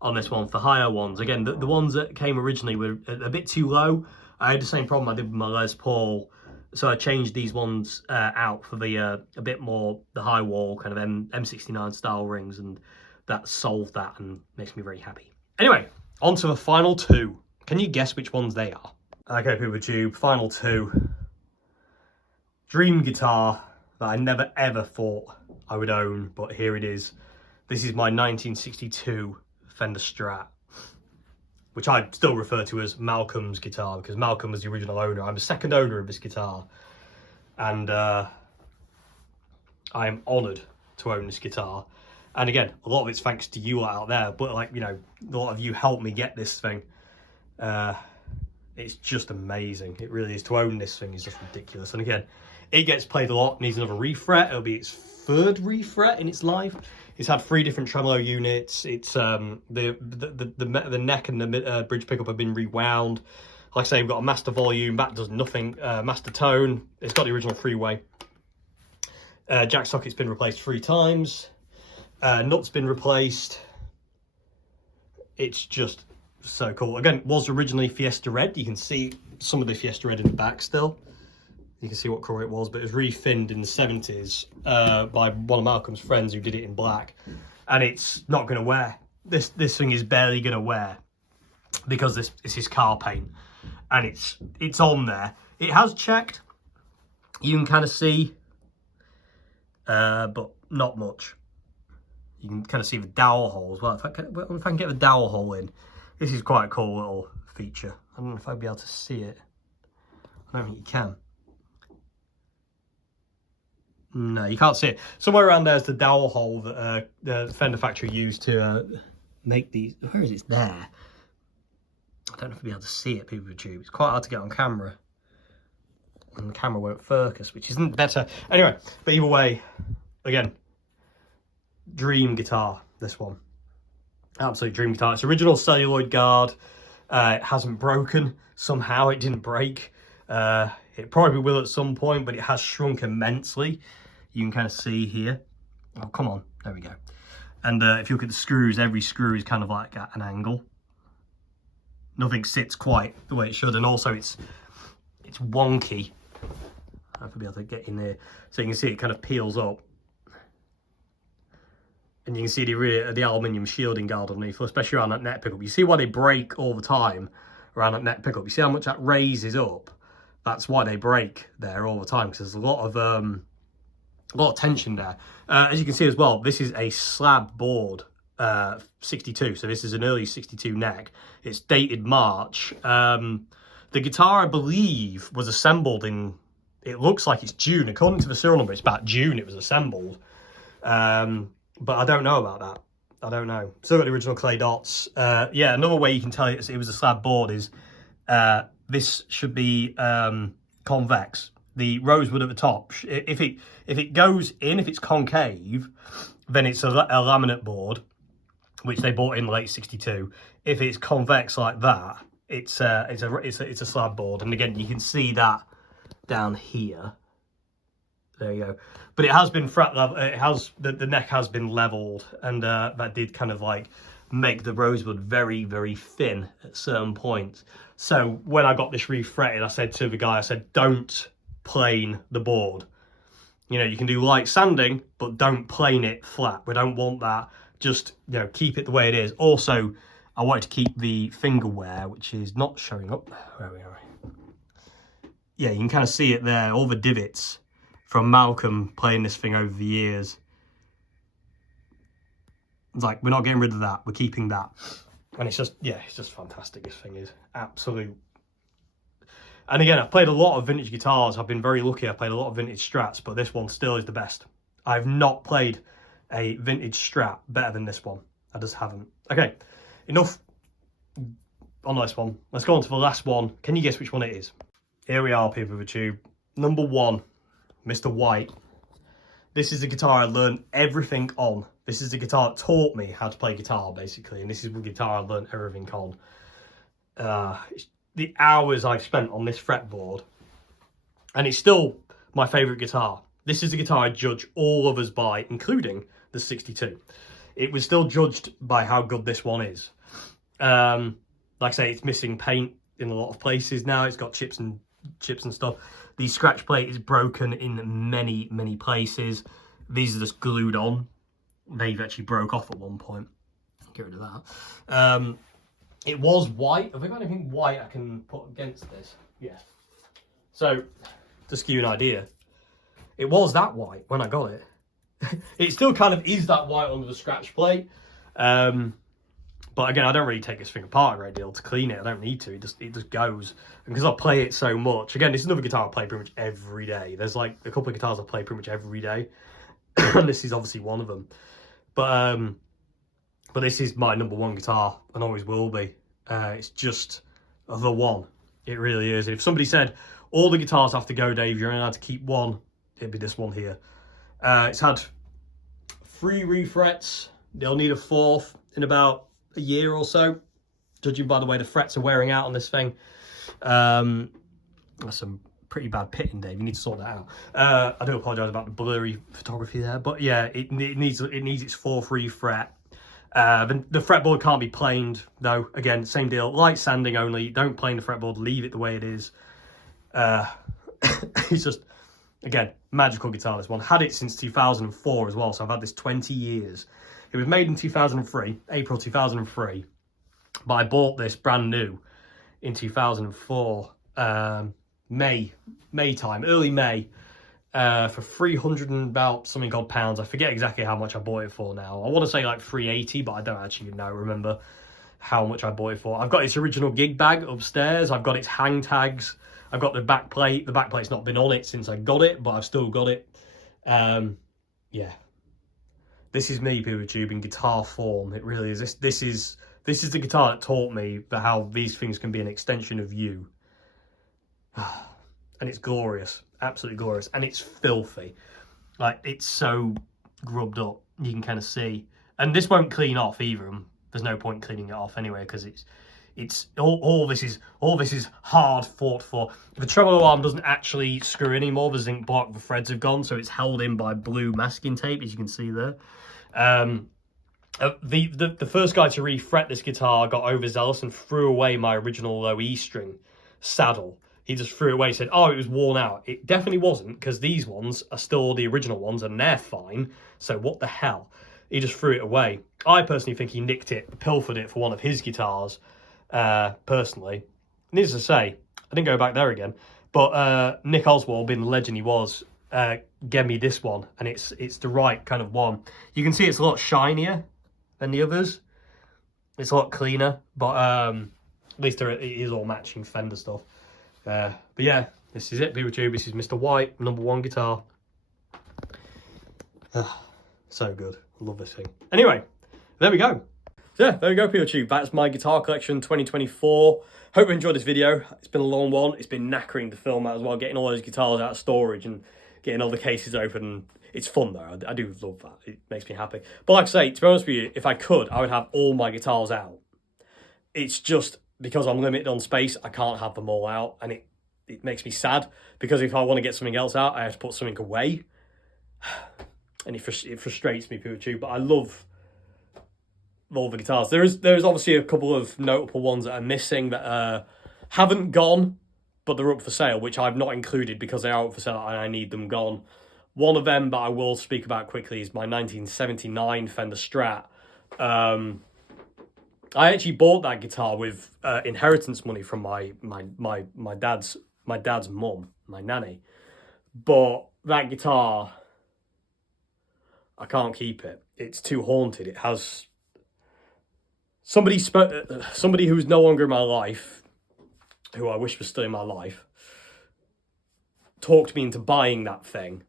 on this one for higher ones. Again, the ones that came originally were a bit too low. I had the same problem I did with my Les Paul, so I changed these ones out for the a bit more the high wall kind of M69 style rings, and that solved that and makes me very happy. Anyway, on to the final 2. Can you guess which ones they are? Okay, PeopleTube, final 2. Dream guitar that I never ever thought I would own, but here it is. This is my 1962 Fender Strat, which I still refer to as Malcolm's guitar because Malcolm was the original owner. I'm the second owner of this guitar, and I am honoured to own this guitar. And again, a lot of it's thanks to you out there, but like, you know, a lot of you helped me get this thing. It's just amazing. It really is. To own this thing is just ridiculous. And again, it gets played a lot, needs another refret. It'll be its 3rd refret in its life. It's had 3 different tremolo units. It's the neck and the bridge pickup have been rewound. Like I say, we've got a master volume, that does nothing, master tone, it's got the original three-way. Jack socket's been replaced 3 times, nut's been replaced. It's just so cool. Again, it was originally Fiesta Red. You can see some of the Fiesta Red in the back still. You can see what colour it was, but it was refinned in the 70s by one of Malcolm's friends who did it in black. And it's not going to wear. This thing is barely going to wear because this is his car paint. And it's on there. It has checked. You can kind of see, but not much. You can kind of see the dowel hole as well. If I can get the dowel hole in, this is quite a cool little feature. I don't know if I'll be able to see it. I don't think you can. No, you can't see it. Somewhere around there's the dowel hole that the Fender factory used to make these. Where is it? It's there. I don't know if I'll be able to see it, people with tube. It's quite hard to get on camera. And the camera won't focus, which isn't better. Anyway, but either way, again, dream guitar, this one. Absolute dream guitar. It's original celluloid guard. It hasn't broken. Somehow it didn't break. It probably will at some point, but it has shrunk immensely. You can kind of see here. Oh, come on. There we go. And if you look at the screws, every screw is kind of like at an angle. Nothing sits quite the way it should. And also it's wonky. I have to be able to get in there. So you can see it kind of peels up. And you can see the aluminium shielding guard underneath, especially around that neck pickup. You see why they break all the time around that neck pickup. You see how much that raises up? That's why they break there all the time, because there's a lot of tension there. As you can see as well, this is a slab board 62, so this is an early 62 neck. It's dated March. The guitar, I believe, was assembled in, it looks like it's June. According to the serial number, it's about June it was assembled. But I don't know about that. I don't know. Still got the original clay dots. Yeah, another way you can tell it was a slab board is this should be convex. The rosewood at the top, if it goes in, if it's concave, then it's a laminate board, which they bought in the late 62. If it's convex like that, it's a slab board. And again, you can see that down here. There you go. But it has been fret level. It has the neck has been leveled, and that did kind of like make the rosewood very, very thin at certain points. So when I got this refretted, I said to the guy, I said, don't plane the board. You know, you can do light sanding, but don't plane it flat. We don't want that. Just, you know, keep it the way it is. Also, I wanted to keep the finger wear, which is not showing up. Where we are. Yeah, you can kind of see it there, all the divots from Malcolm playing this thing over the years. It's like, we're not getting rid of that, we're keeping that. And it's just, yeah, it's just fantastic, this thing is. Absolute. And again, I've played a lot of vintage guitars. I've been very lucky. I've played a lot of vintage Strats, but this one still is the best. I've not played a vintage Strat better than this one. I just haven't. Okay, enough on this one. Let's go on to the last one. Can you guess which one it is? Here we are, people of the tube. Number 1. Mr. White. This is the guitar I learned everything on. This is the guitar that taught me how to play guitar, basically. And this is the guitar I learned everything on. The hours I've spent on this fretboard. And it's still my favourite guitar. This is the guitar I judge all others by, including the 62. It was still judged by how good this one is. Like I say, it's missing paint in a lot of places now. It's got chips and stuff. The scratch plate is broken in many, many places. These are just glued on. They've actually broke off at one point. Get rid of that. It was white. Have I got anything white I can put against this? Yeah. So, just to give you an idea, it was that white when I got it. It still kind of is that white under the scratch plate. But again, I don't really take this thing apart a great deal to clean it. I don't need to. It just goes. And because I play it so much. Again, this is another guitar I play pretty much every day. There's like a couple of guitars I play pretty much every day. And this is obviously one of them. But this is my number 1 guitar and always will be. It's just the one. It really is. If somebody said, all the guitars have to go, Dave, you're only allowed to keep one, it'd be this one here. It's had 3 refrets. They'll need a 4th in about a year or so, judging by the way the frets are wearing out on this thing. That's some pretty bad pitting, Dave. You need to sort that out. I do apologise about the blurry photography there, but yeah, it needs its 4-3 fret. The fretboard can't be planed though. Again, same deal. Light sanding only. Don't plane the fretboard. Leave it the way it is. It's just, again, magical guitar. This one, had it since 2004 as well. So I've had this 20 years. It was made in 2003, April 2003, but I bought this brand new in 2004. May time, early May, for 300 and about something odd pounds. I forget exactly how much I bought it for now. I want to say like 380, but I don't actually remember how much I bought it for. I've got its original gig bag upstairs. I've got its hang tags. I've got the back plate. The back plate's not been on it since I got it, but I've still got it. Yeah. This is me, PeterTube, in guitar form. It really is. This is the guitar that taught me that how these things can be an extension of you. And it's glorious, absolutely glorious, and it's filthy. Like, it's so grubbed up, you can kind of see. And this won't clean off either. There's no point cleaning it off anyway, because it's all this is hard fought for. The tremolo arm doesn't actually screw anymore. The zinc block, the threads have gone, so it's held in by blue masking tape, as you can see there. The first guy to re-fret this guitar got overzealous and threw away my original low E string saddle. He just threw it away, said, oh, it was worn out. It definitely wasn't, because these ones are still the original ones and they're fine. So what the hell? He just threw it away. I personally think he nicked it, pilfered it for one of his guitars, personally. Needless to say, I didn't go back there again, but Nick Oswald, being the legend he was, gave me this one, and it's the right kind of one. You can see it's a lot shinier than the others. It's a lot cleaner, but at least it is all matching Fender stuff. But yeah, this is it, PeterTube. This is Mr. White, #1 guitar. So good. I love this thing. Anyway, there we go. So yeah, there we go, PeterTube. That's my guitar collection 2024. Hope you enjoyed this video. It's been a long one. It's been knackering to film out as well, getting all those guitars out of storage and getting all the cases open. It's fun though. I do love that. It makes me happy. But like I say, to be honest with you, if I could, I would have all my guitars out. It's just because I'm limited on space, I can't have them all out, and it makes me sad, because if I want to get something else out, I have to put something away, and it frustrates me, PeterTube. But I love all the guitars. There's obviously a couple of notable ones that are missing that haven't gone, but they're up for sale, which I've not included because they are up for sale and I need them gone. One of them that I will speak about quickly is my 1979 Fender Strat. I actually bought that guitar with inheritance money from my dad's mum, my nanny. But that guitar, I can't keep it. It's too haunted. It has somebody who's no longer in my life, who I wish was still in my life, talked me into buying that thing,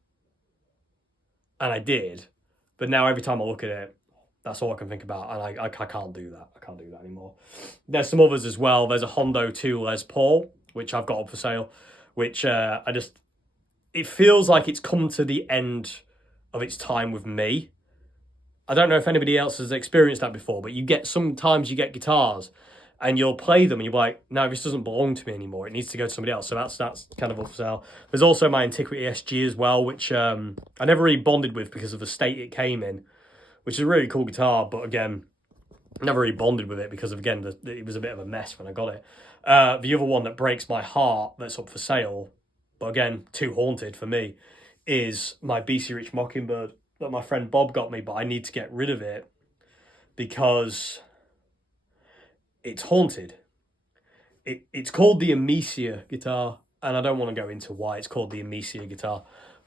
and I did. But now every time I look at it, that's all I can think about, and I can't do that. I can't do that anymore. There's some others as well. There's a Hondo II Les Paul, which I've got up for sale, which it feels like it's come to the end of its time with me. I don't know if anybody else has experienced that before, but sometimes you get guitars and you'll play them and you're like, no, this doesn't belong to me anymore. It needs to go to somebody else. So that's kind of up for sale. There's also my Antiquity SG as well, which I never really bonded with because of the state it came in, which is a really cool guitar, but again, never really bonded with it because of, again, it was a bit of a mess when I got it. The other one that breaks my heart that's up for sale, but again, too haunted for me, is my BC Rich Mockingbird that my friend Bob got me, but I need to get rid of it because it's haunted. It's called the Amicia guitar, and I don't want to go into why it's called the Amicia guitar,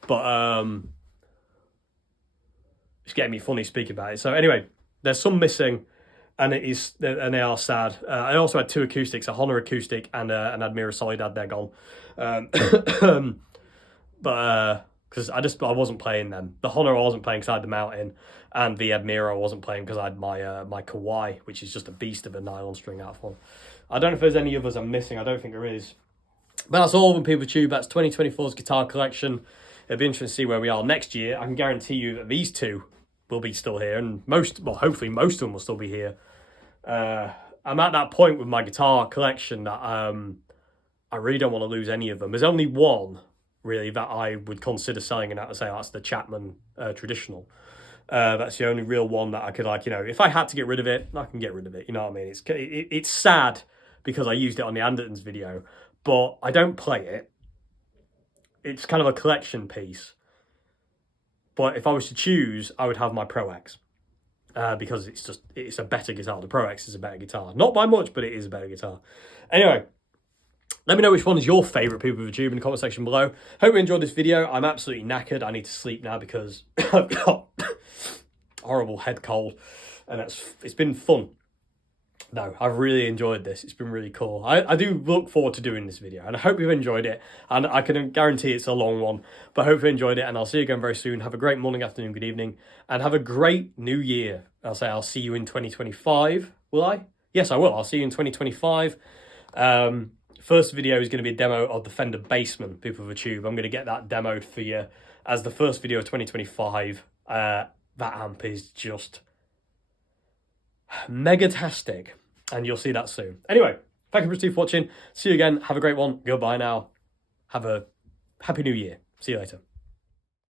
but it's getting me funny speaking about it. So anyway, there's some missing, and they are sad. I also had 2 acoustics, a Hofner acoustic and an Admira Soledad. They're gone, but because I wasn't playing them. The Hofner I wasn't playing because I had the mountain, and the Admira I wasn't playing because I had my Kauai, which is just a beast of a nylon string out one. I don't know if there's any others I'm missing. I don't think there is. But that's all of them, PeterTube. That's 2024's guitar collection. It'll be interesting to see where we are next year. I can guarantee you that these 2 will be still here, and hopefully most of them will still be here. I'm at that point with my guitar collection that I really don't want to lose any of them. There's only one really that I would consider selling, and that say that's the Chapman Traditional. That's the only real one that I could, like, you know, if I had to get rid of it, I can get rid of it. You know what I mean? It's sad because I used it on the Andertons video, but I don't play it. It's kind of a collection piece. But if I was to choose, I would have my Pro X. Because it's a better guitar. The Pro X is a better guitar. Not by much, but it is a better guitar. Anyway, let me know which one is your favourite people of the tube in the comment section below. Hope you enjoyed this video. I'm absolutely knackered. I need to sleep now because I've got horrible head cold. And it's been fun. No, I've really enjoyed this. It's been really cool. I do look forward to doing this video, and I hope you've enjoyed it. And I can guarantee it's a long one, but I hope you enjoyed it, and I'll see you again very soon. Have a great morning, afternoon, good evening, and have a great new year. I'll see you in 2025. Will I? Yes, I will. I'll see you in 2025. First video is going to be a demo of the Fender Bassman, people of the tube. I'm going to get that demoed for you as the first video of 2025. That amp is just mega-tastic, and you'll see that soon. Anyway, thank you for watching. See you again. Have a great one. Goodbye now. Have a happy new year. See you later.